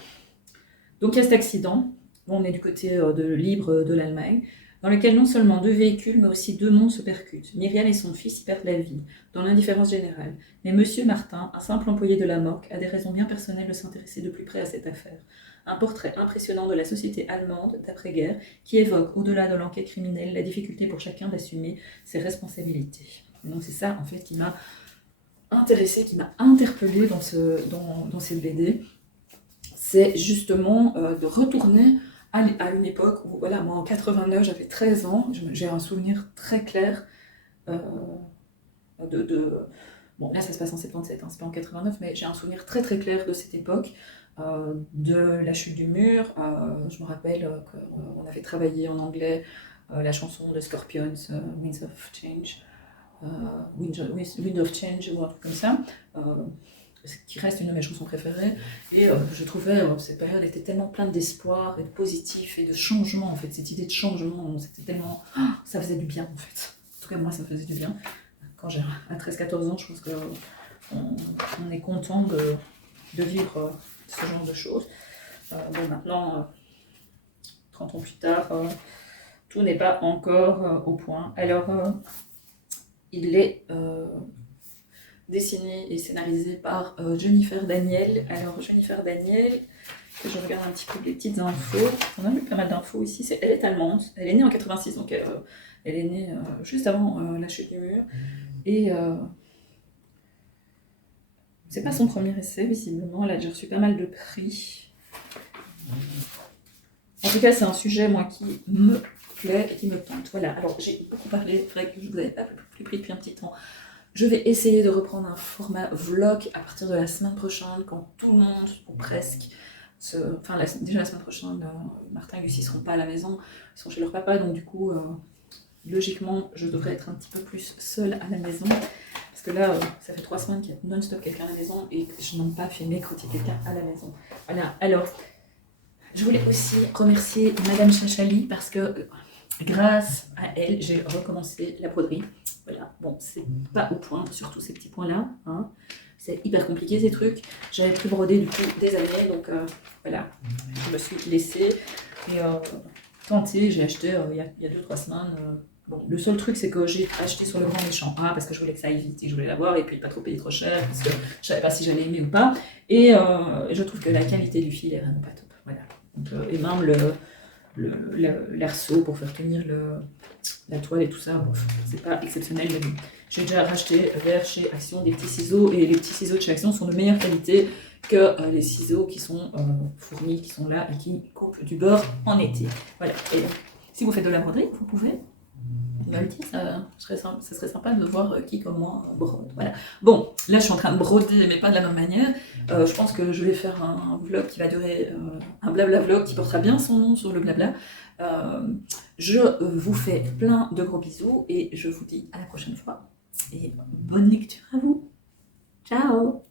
donc il y a cet accident. On est du côté libre de l'Allemagne, dans lequel non seulement 2 véhicules, mais aussi 2 mondes se percutent. Myriam et son fils y perdent la vie, dans l'indifférence générale. Mais Monsieur Martin, un simple employé de la morgue, a des raisons bien personnelles de s'intéresser de plus près à cette affaire. Un portrait impressionnant de la société allemande d'après-guerre, qui évoque, au-delà de l'enquête criminelle, la difficulté pour chacun d'assumer ses responsabilités. Et donc c'est ça, en fait, qui m'a intéressée, qui m'a interpellée dans cette BD. C'est justement de retourner à une époque où, voilà, moi en 89, j'avais 13 ans, j'ai un souvenir très clair bon, là ça se passe en 77, hein, c'est pas en 89, mais j'ai un souvenir très très clair de cette époque, de la chute du mur. Je me rappelle qu'on avait travaillé en anglais la chanson de Scorpions, Winds of Change, Wind of Change ou un truc comme ça. Qui reste une de mes chansons préférées, et je trouvais que cette période était tellement pleine d'espoir et de positif et de changement, en fait, cette idée de changement, c'était tellement... ça faisait du bien, en fait. En tout cas, moi, ça faisait du bien. Quand j'ai à 13-14 ans, je pense qu'on est content de vivre ce genre de choses. Bon, maintenant, 30 ans plus tard, tout n'est pas encore au point. Alors, il est... dessiné et scénarisé par Jennifer Daniel. Alors Jennifer Daniel, je regarde un petit peu les petites infos. On a eu pas mal d'infos ici. Elle est allemande. Elle est née en 86, donc elle est née juste avant la chute du mur. Et c'est pas son premier essai, visiblement. Elle a déjà reçu pas mal de prix. En tout cas, c'est un sujet, moi, qui me plaît et qui me tente. Voilà. Alors, j'ai beaucoup parlé. C'est vrai que je vous avais pas plus pris depuis un petit temps. Je vais essayer de reprendre un format vlog à partir de la semaine prochaine, quand tout le monde, ou presque, déjà la semaine prochaine, Martin et Lucie ne seront pas à la maison, ils sont chez leur papa, donc du coup, logiquement, je devrais être un petit peu plus seule à la maison, parce que là, ça fait 3 semaines qu'il y a non-stop quelqu'un à la maison, et je n'aime pas filmer quand il y a quelqu'un à la maison. Voilà, alors, je voulais aussi remercier Madame Chachali, parce que grâce à elle, j'ai recommencé la broderie. Voilà, bon, c'est pas au point, surtout ces petits points-là, hein. C'est hyper compliqué ces trucs. J'avais plus brodé du coup des années, donc voilà, je me suis laissée et tentée. J'ai acheté il y a 2-3 semaines. Bon, le seul truc, c'est que j'ai acheté sur le grand méchant, parce que je voulais que ça aille vite et que je voulais l'avoir et puis pas trop payer trop cher, parce que je savais pas si j'allais aimer ou pas. Et je trouve que la qualité du fil est vraiment pas top. Voilà. Donc, et même l'arceau pour faire tenir la toile et tout ça, bon, c'est pas exceptionnel, mais bon. J'ai déjà racheté vers chez Action des petits ciseaux, et les petits ciseaux de chez Action sont de meilleure qualité que les ciseaux qui sont fournis, qui sont là et qui coupent du beurre en été. Voilà. Et donc, si vous faites de la broderie, vous pouvez me le dire, ça serait sympa de voir qui comme moi brode. Voilà. Bon, là je suis en train de broder, mais pas de la même manière. Je pense que je vais faire un vlog qui va durer, un blabla vlog qui portera bien son nom sur le blabla. Je vous fais plein de gros bisous et je vous dis à la prochaine fois. Et bonne lecture à vous. Ciao!